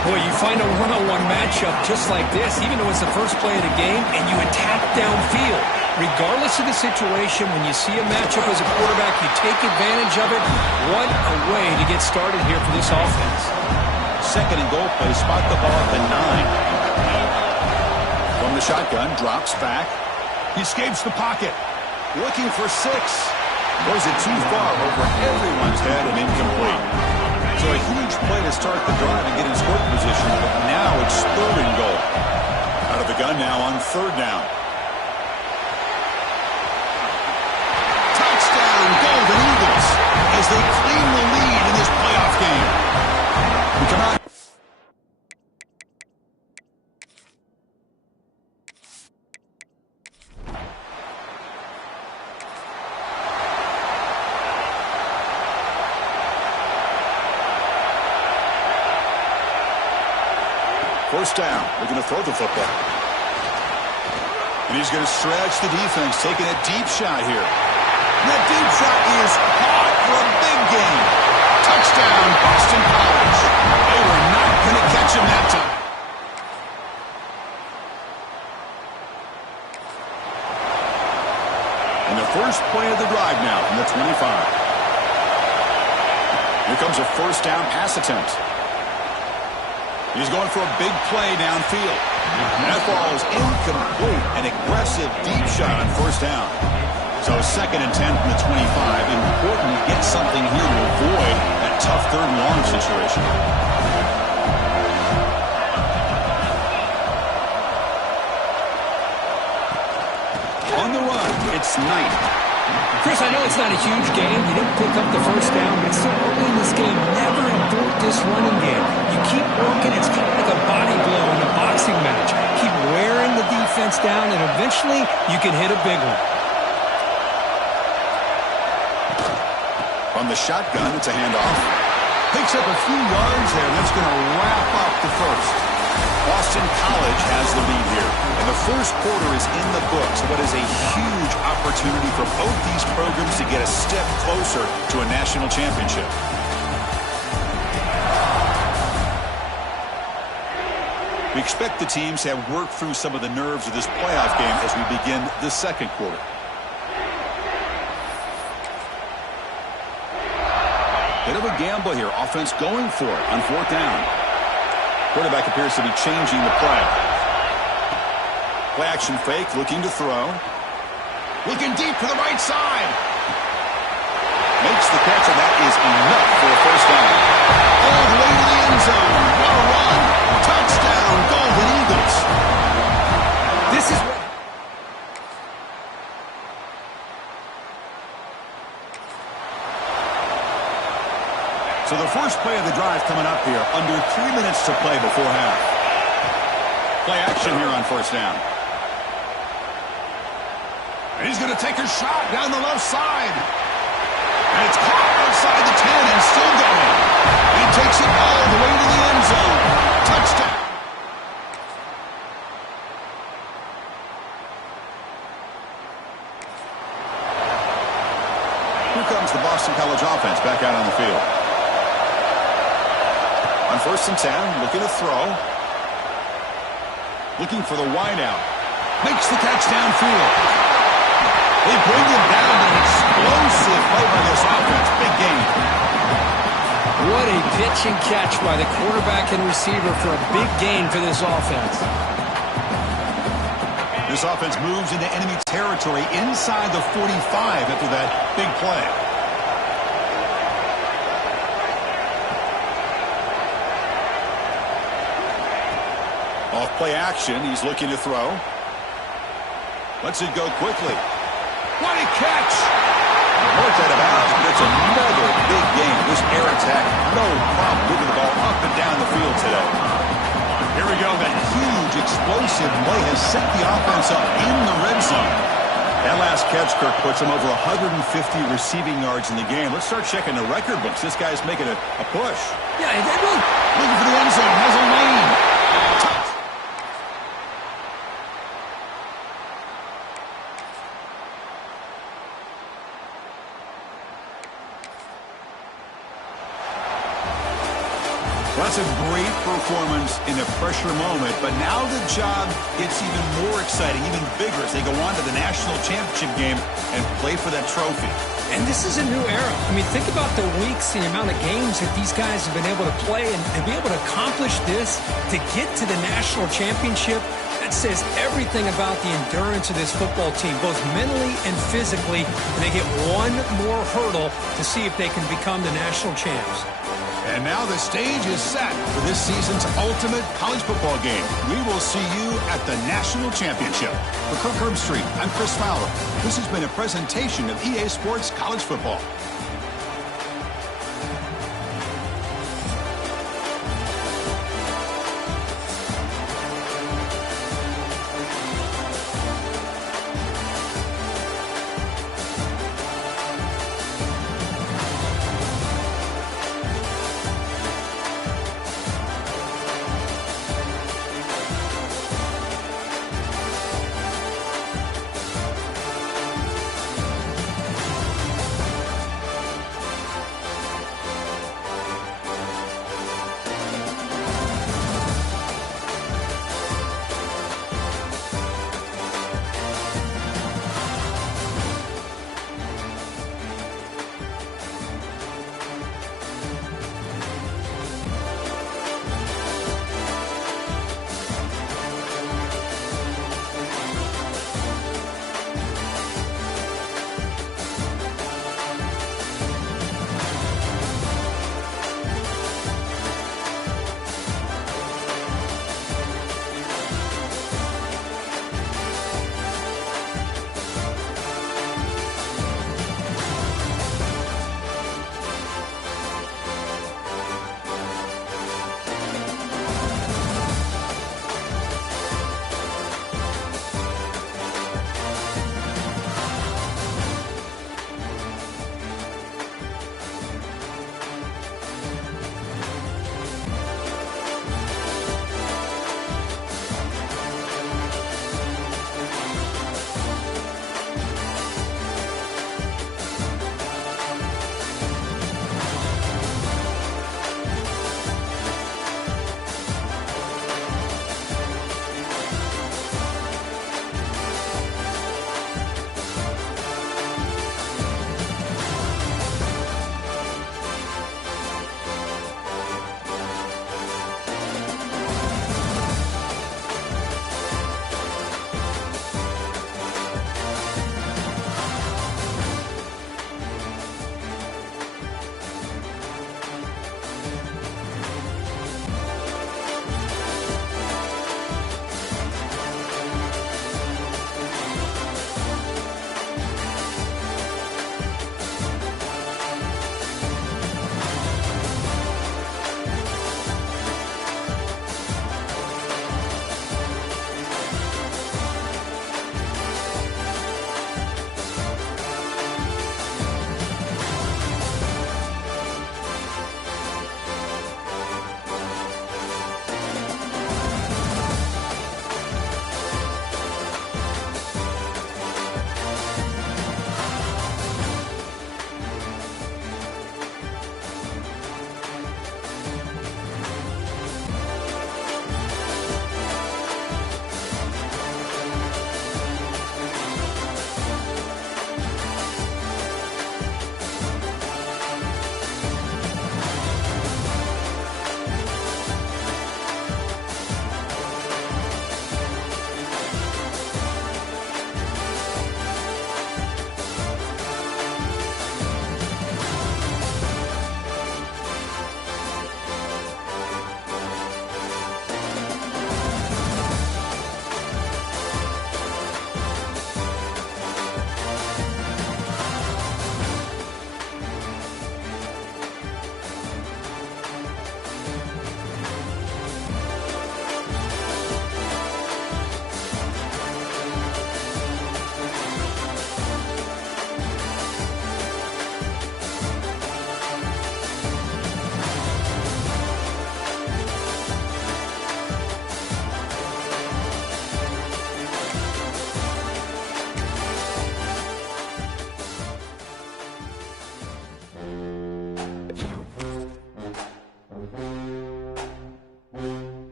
Boy, you find a one-on-one matchup just like this, even though it's the first play of the game, and you attack downfield. Regardless of the situation, when you see a matchup as a quarterback, you take advantage of it. What a way to get started here for this offense. Second and goal play, spot the ball at the 9. From the shotgun, drops back. He escapes the pocket. Looking for 6. Goes it too far over everyone's head and incomplete. So a huge play to start the drive and get in scoring position, but now it's third and goal. Out of the gun now on third down. Touchdown, Golden Eagles, as they claim the lead in this playoff game. We come out. First down. They're going to throw the football. And he's going to stretch the defense, taking a deep shot here. And that deep shot is caught for a big gain. Touchdown, Boston College. They were not going to catch him that time. And the first play of the drive now from the 25. Here comes a first down pass attempt. He's going for a big play downfield. And that ball is incomplete. An aggressive deep shot on first down. So second and 10 from the 25. Important to get something here to avoid that tough third and long situation. On the run, it's Knight. Chris, I know it's not a huge game. You didn't pick up the first down, but still early in this game, never abort this running game. You keep working. It's kind of like a body blow in a boxing match. Keep wearing the defense down, and eventually you can hit a big one. From the shotgun, it's a handoff. Picks up a few yards there, and that's going to wrap up the first. Boston College has the lead here, and the first quarter is in the books. What is a huge opportunity for both these programs to get a step closer to a national championship. We expect the teams to have worked through some of the nerves of this playoff game as we begin the second quarter. Bit of a gamble here. Offense going for it on fourth down. Quarterback appears to be changing the play. Play action fake, looking to throw. Looking deep to the right side. Makes the catch, and that is enough for a first down. All the way to the end zone. What a run. Touchdown, Golden Eagles. This is what... So the first play of the drive coming up here, under 3 minutes to play before half. Play action here on first down. And he's going to take a shot down the left side. And it's caught outside the 10 and still going. He takes it all the way to the end zone. Touchdown. Here comes the Boston College offense back out on the field. On first and 10, looking to throw. Looking for the wideout. Makes the catch downfield. They bring him down to an explosive play by this offense. Big game. What a pitch and catch by the quarterback and receiver for a big gain for this offense. This offense moves into enemy territory inside the 45 after that big play. Off play action, he's looking to throw. Lets it go quickly. What a catch! Worked out of bounds, but it's another big game. This air attack, no problem moving the ball up and down the field today. Here we go. That huge explosive play has set the offense up in the red zone. That last catch, Kirk, puts him over 150 receiving yards in the game. Let's start checking the record books. This guy's making a push. Yeah, they will. Looking for the end zone. Has a lane. That's a great performance in a pressure moment, but now the job gets even more exciting, even bigger as they go on to the national championship game and play for that trophy. And this is a new era. I mean, think about the weeks, the amount of games that these guys have been able to play and be able to accomplish this to get to the national championship. That says everything about the endurance of this football team, both mentally and physically. And they get one more hurdle to see if they can become the national champs. And now the stage is set for this season's ultimate college football game. We will see you at the National Championship. For Kirk Herbstreit, I'm Chris Fowler. This has been a presentation of EA Sports College Football.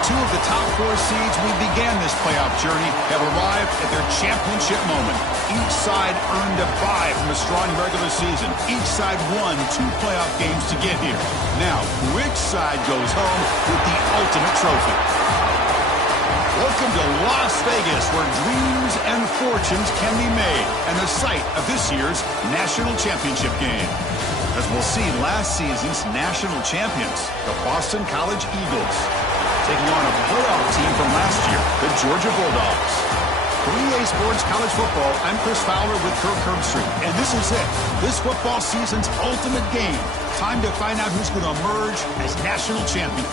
Two of the top 4 seeds we began this playoff journey have arrived at their championship moment. Each side earned a bye from a strong regular season. Each side won 2 playoff games to get here. Now, which side goes home with the ultimate trophy? Welcome to Las Vegas, where dreams and fortunes can be made, and the site of this year's national championship game. As we'll see, last season's national champions, the Boston College Eagles, taking on a playoff team from last year, the Georgia Bulldogs. For EA Sports College Football, I'm Chris Fowler with Kirk Herbstreit, and this is it. This football season's ultimate game. Time to find out who's going to emerge as national champion.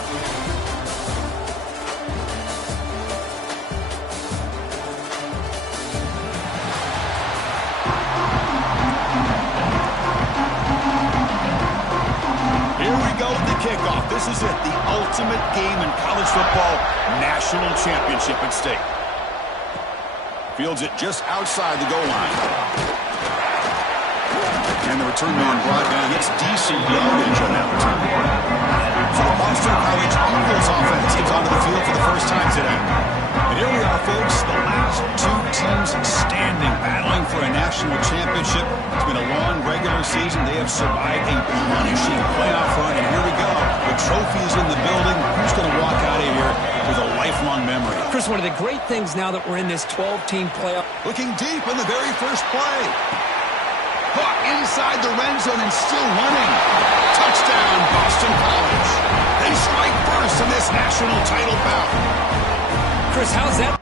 Kickoff. This is it, the ultimate game in college football, national championship at stake. Fields it just outside the goal line. And the return man brought down. Gets decent yardage on that return. So the Boston College Eagles offense comes onto the field for the first time today. And here we are, folks, the last 2 teams standing, battling for a national championship. It's been a long regular season. They have survived a punishing playoff run, and here we go. The trophy's in the building. Who's going to walk out of here with a lifelong memory? Chris, one of the great things now that we're in this 12-team playoff. Looking deep in the very first play. Caught inside the red zone and still running. Touchdown, Boston College. They strike first in this national title bout. Chris, how's that?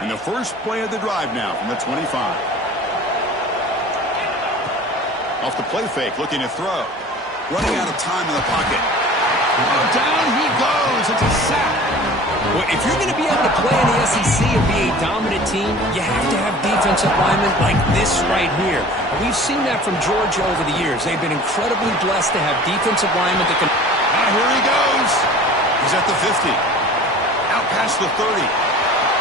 In the first play of the drive now from the 25. Off the play fake, looking to throw. Running out of time in the pocket. Oh, down he goes. It's a sack. Well, if you're going to be able to play in the SEC and be a dominant team, you have to have defensive linemen like this right here. We've seen that from Georgia over the years. They've been incredibly blessed to have defensive linemen that can... Now here he goes. He's at the 50. Out past the 30.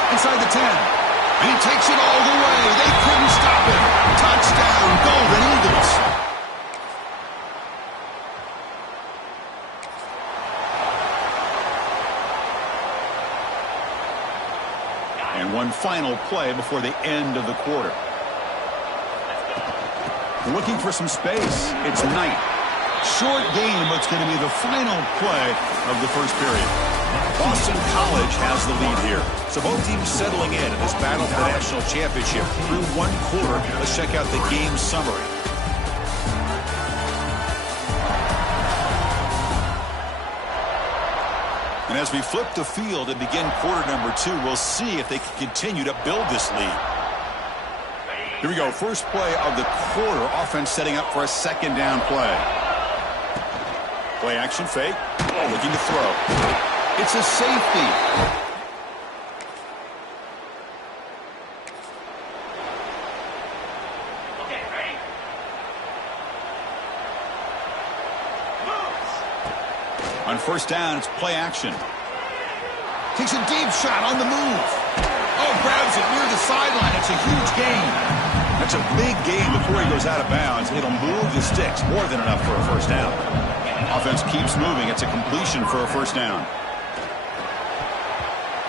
Inside the 10. And he takes it all the way. They couldn't stop him. Touchdown, Golden Eagles. And one final play before the end of the quarter. Looking for some space. It's Knight. Short game, what's going to be the final play of the first period. Boston College has the lead here. So both teams settling in this battle for the national championship through one quarter. Let's check out the game summary. And as we flip the field and begin quarter number 2, we'll see if they can continue to build this lead. Here we go. First play of the quarter. Offense setting up for a second down play. Play action fake. Looking to throw. It's a safety. Okay, ready? On first down, it's play action. Takes a deep shot on the move. Oh, grabs it near the sideline. It's a huge gain. At It's a big gain before he goes out of bounds. It'll move the sticks, more than enough for a first down. Offense keeps moving. It's a completion for a first down.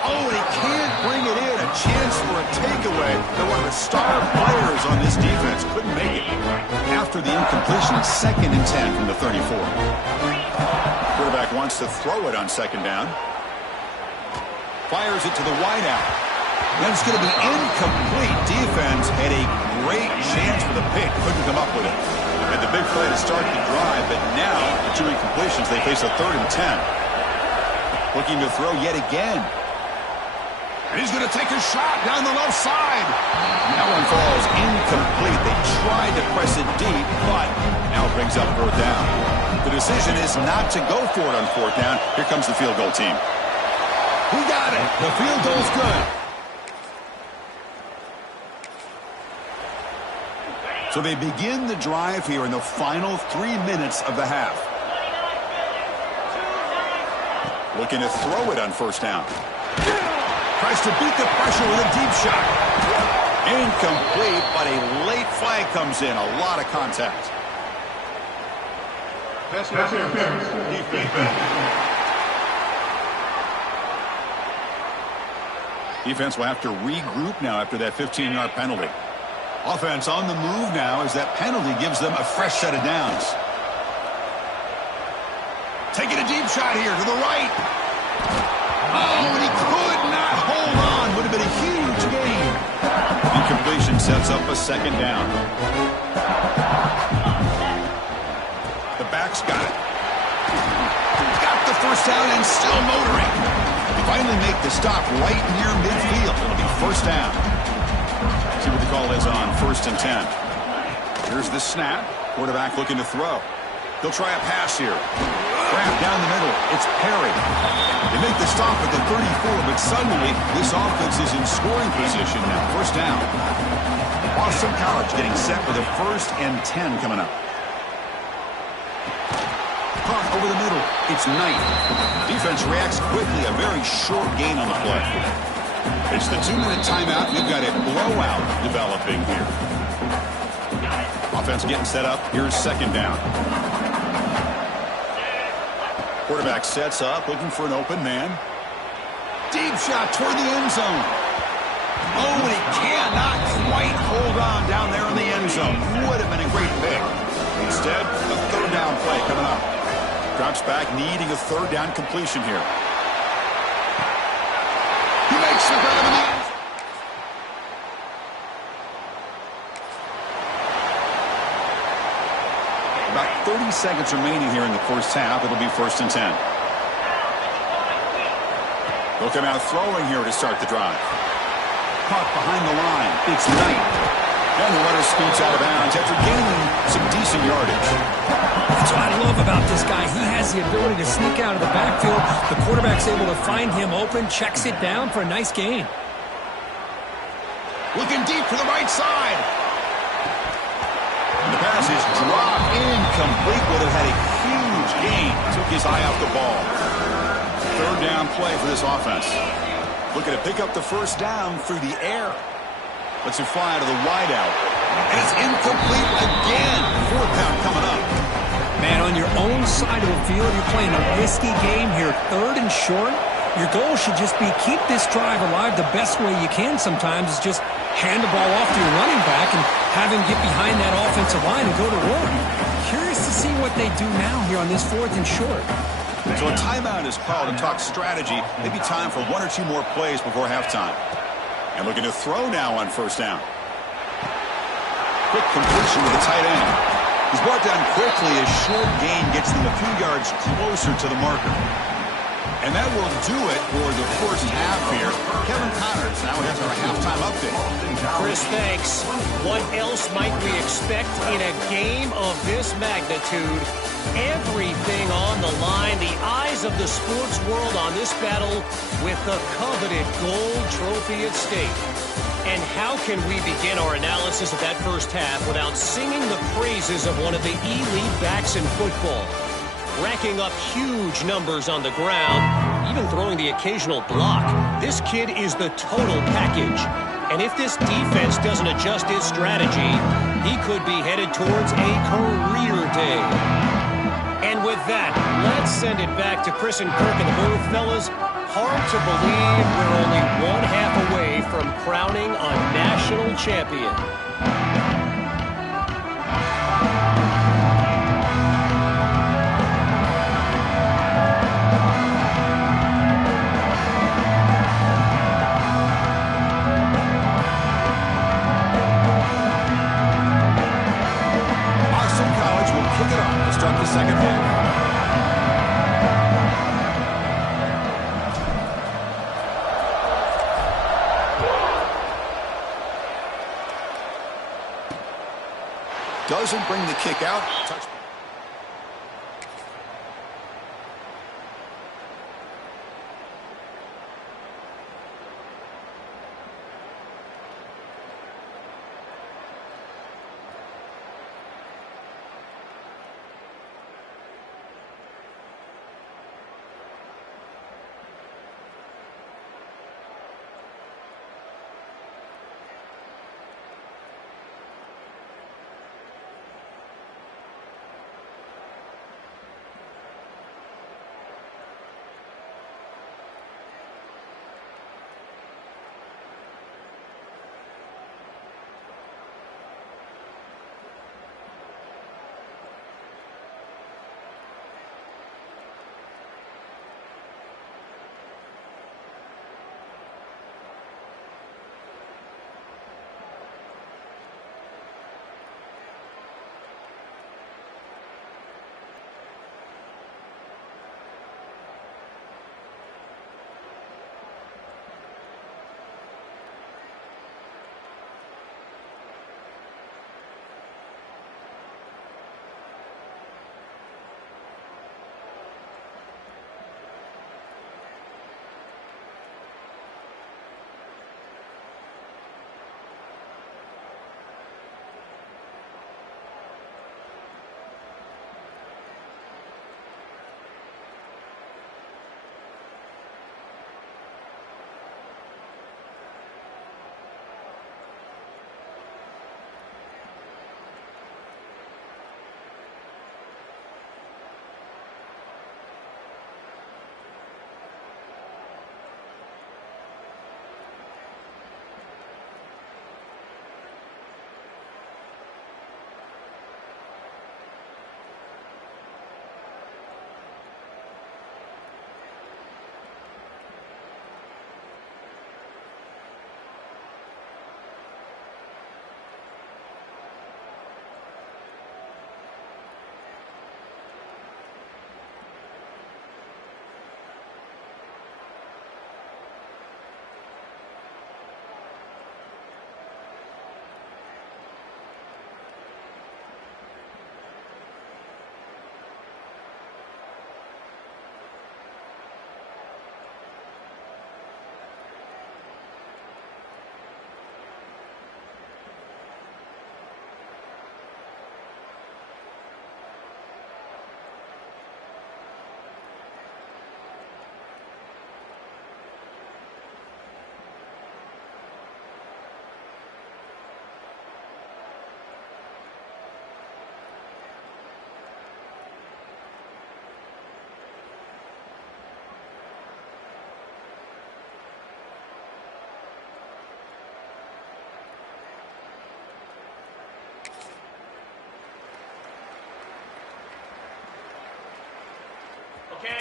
Oh, and he can't bring it in. A chance for a takeaway. They're one of the star players on this defense. Couldn't make it. After the incompletion, 2nd and 10 from the 34. Quarterback wants to throw it on 2nd down. Fires it to the wideout. And it's going to be incomplete. Defense had a great chance for the pick. Couldn't come up with it. And the big play to start the drive, but now, the 2 incompletions, they face a 3rd and 10. Looking to throw yet again. And he's going to take a shot down the left side. That one falls incomplete. They tried to press it deep, but now it brings up 4th down. The decision is not to go for it on 4th down. Here comes the field goal team. He got it. The field goal's good. So they begin the drive here in the final 3 minutes of the half. Looking to throw it on 1st down. Tries to beat the pressure with a deep shot. Incomplete, but a late flag comes in. A lot of contact. Defense will have to regroup now after that 15-yard penalty. Offense on the move now as that penalty gives them a fresh set of downs. Taking a deep shot here to the right. Oh, and he could not hold on. Would have been a huge gain. Incompletion sets up a 2nd down. The back's got it. Got the first down and still motoring. They finally make the stop right near midfield. It'll be 1st down. See what the call is on 1st and 10. Here's the snap. Quarterback looking to throw. They'll try a pass here. Grab down the middle. It's Perry. They make the stop at the 34, but suddenly this offense is in scoring position now. 1st down. Boston College getting set with a 1st and 10 coming up. Punt over the middle. It's Knight. Defense reacts quickly. A very short gain on the play. It's the 2-minute timeout. We've got a blowout developing here. Offense getting set up. Here's 2nd down. Quarterback sets up, looking for an open man. Deep shot toward the end zone. Oh, and he cannot quite hold on down there in the end zone. Would have been a great pick. Instead, a 3rd down play coming up. Drops back, needing a 3rd down completion here. He makes the grab in the end. About 30 seconds remaining here in the 1st half. It'll be 1st and 10. They'll come out throwing here to start the drive. Caught behind the line. It's Knight. And the runner scoots out of bounds after gaining some decent yardage. That's what I love about this guy. He has the ability to sneak out of the backfield. The quarterback's able to find him open, checks it down for a nice gain. Looking deep to the right side. And the pass is dropped incomplete. Would have had a huge gain. Took his eye off the ball. 3rd down play for this offense. Looking to pick up the 1st down through the air. Lets it fly to the wideout. And it's incomplete again. 4th down coming up. Man, on your own side of the field, you're playing a risky game here. 3rd and short. Your goal should just be keep this drive alive the best way you can sometimes is just hand the ball off to your running back and have him get behind that offensive line and go to work. Curious to see what they do now here on this 4th and short. So a timeout is called to talk strategy. Maybe time for 1 or 2 more plays before halftime. And looking to throw now on 1st down. Quick completion with the tight end. He's brought down quickly. A short gain gets them a few yards closer to the marker. And that will do it for the 1st half here. Kevin Connors now has our halftime update. Chris, thanks. What else might we expect in a game of this magnitude? Everything on the line. The eyes of the sports world on this battle with the coveted gold trophy at stake. And how can we begin our analysis of that 1st half without singing the praises of one of the elite backs in football? Racking up huge numbers on the ground, even throwing the occasional block. This kid is the total package. And if this defense doesn't adjust his strategy, he could be headed towards a career day. And with that, let's send it back to Chris and Kirk in the booth. Fellas, hard to believe we're only one half away from crowning a national champion. Kick it off to start the second half. Doesn't bring the kick out. Touch.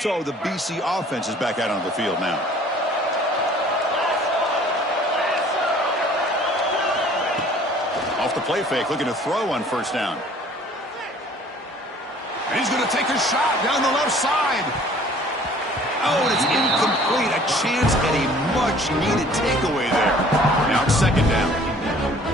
So the BC offense is back out on the field now. Off the play fake, looking to throw on first down. And he's going to take a shot down the left side. Oh, and it's incomplete. A chance at a much-needed takeaway there. Now it's second down.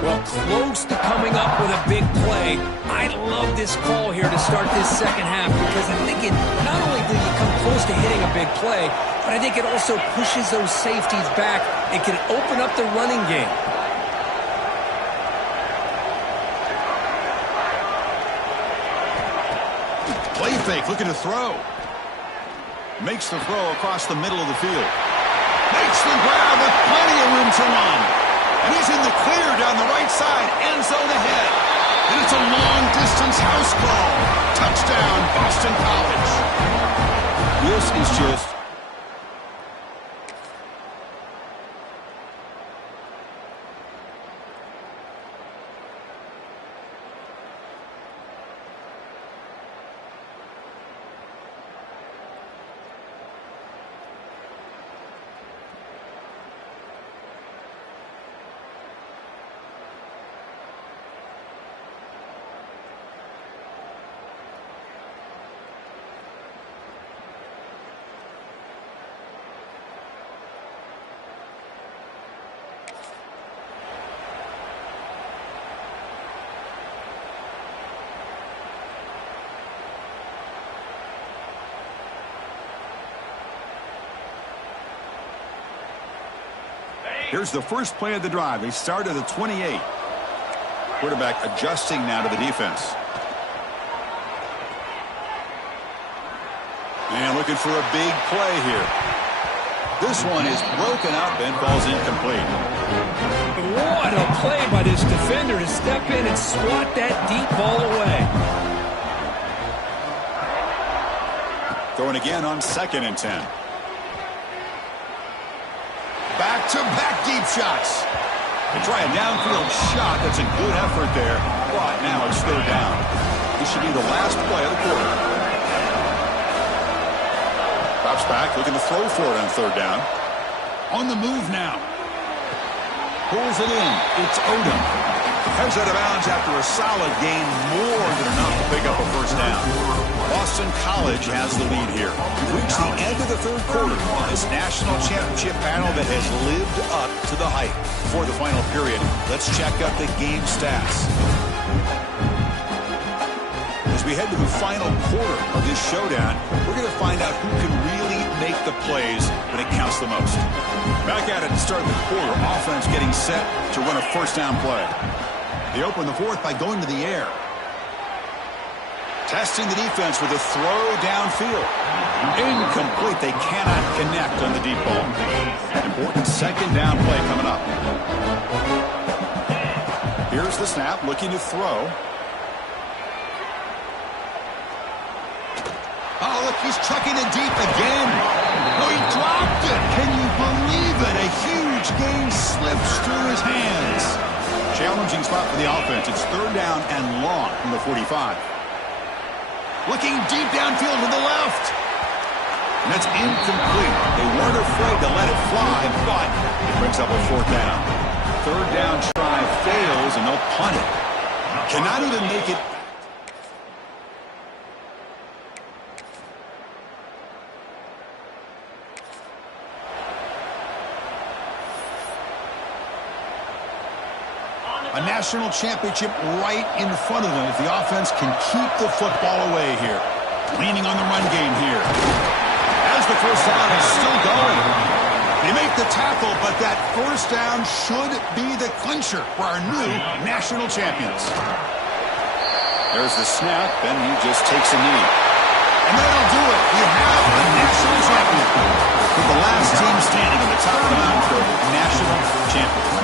Well, close to coming up with a big play. I love this call here to start this second half because I think it not only did he come close to hitting a big play, but I think it also pushes those safeties back and can open up the running game. Play fake, looking to throw. Makes the throw across the middle of the field. Makes the grab with plenty of room to run. And he's in the clear down the right side, end zone ahead. And it's a long-distance house call. Touchdown, Boston College. This is just... Here's the first play of the drive. They start at the 28. Quarterback adjusting now to the defense. And looking for a big play here. This one is broken up and falls incomplete. What a play by this defender to step in and swat that deep ball away. Throwing again on 2nd and 10. Back-to-back deep shots. They try a downfield shot. That's a good effort there. But now it's 3rd down. This should be the last play of the quarter. Drops back, looking to throw for it on 3rd down. On the move now. Pulls it in. It's Odom. Heads out of bounds after a solid gain, more than enough to pick up a 1st down. Boston College has the lead here. We've reached the end of the 3rd quarter in this national championship battle that has lived up to the hype. Before the final period, let's check out the game stats. As we head to the final quarter of this showdown, we're going to find out who can really make the plays when it counts the most. Back at it to start the quarter, offense getting set to run a 1st down play. They open the 4th by going to the air. Testing the defense with a throw downfield. Incomplete. They cannot connect on the deep ball. Important 2nd down play coming up. Here's the snap, looking to throw. Oh, look, he's chucking it deep again. Oh, he dropped it. Can you believe it? A huge gain slips through his hands. Challenging spot for the offense. It's 3rd down and long from the 45. Looking deep downfield to the left. And that's incomplete. They weren't afraid to let it fly, but it brings up a 4th down. 3rd down try fails, and they'll punt it. Cannot even make it. A national championship right in front of them if the offense can keep the football away here. Leaning on the run game here. As the 1st down is still going. They make the tackle, but that 1st down should be the clincher for our new national champions. There's the snap, and he just takes a knee. And that'll do it. We have a national champion. With the last team standing in the top of the mountain for national champions.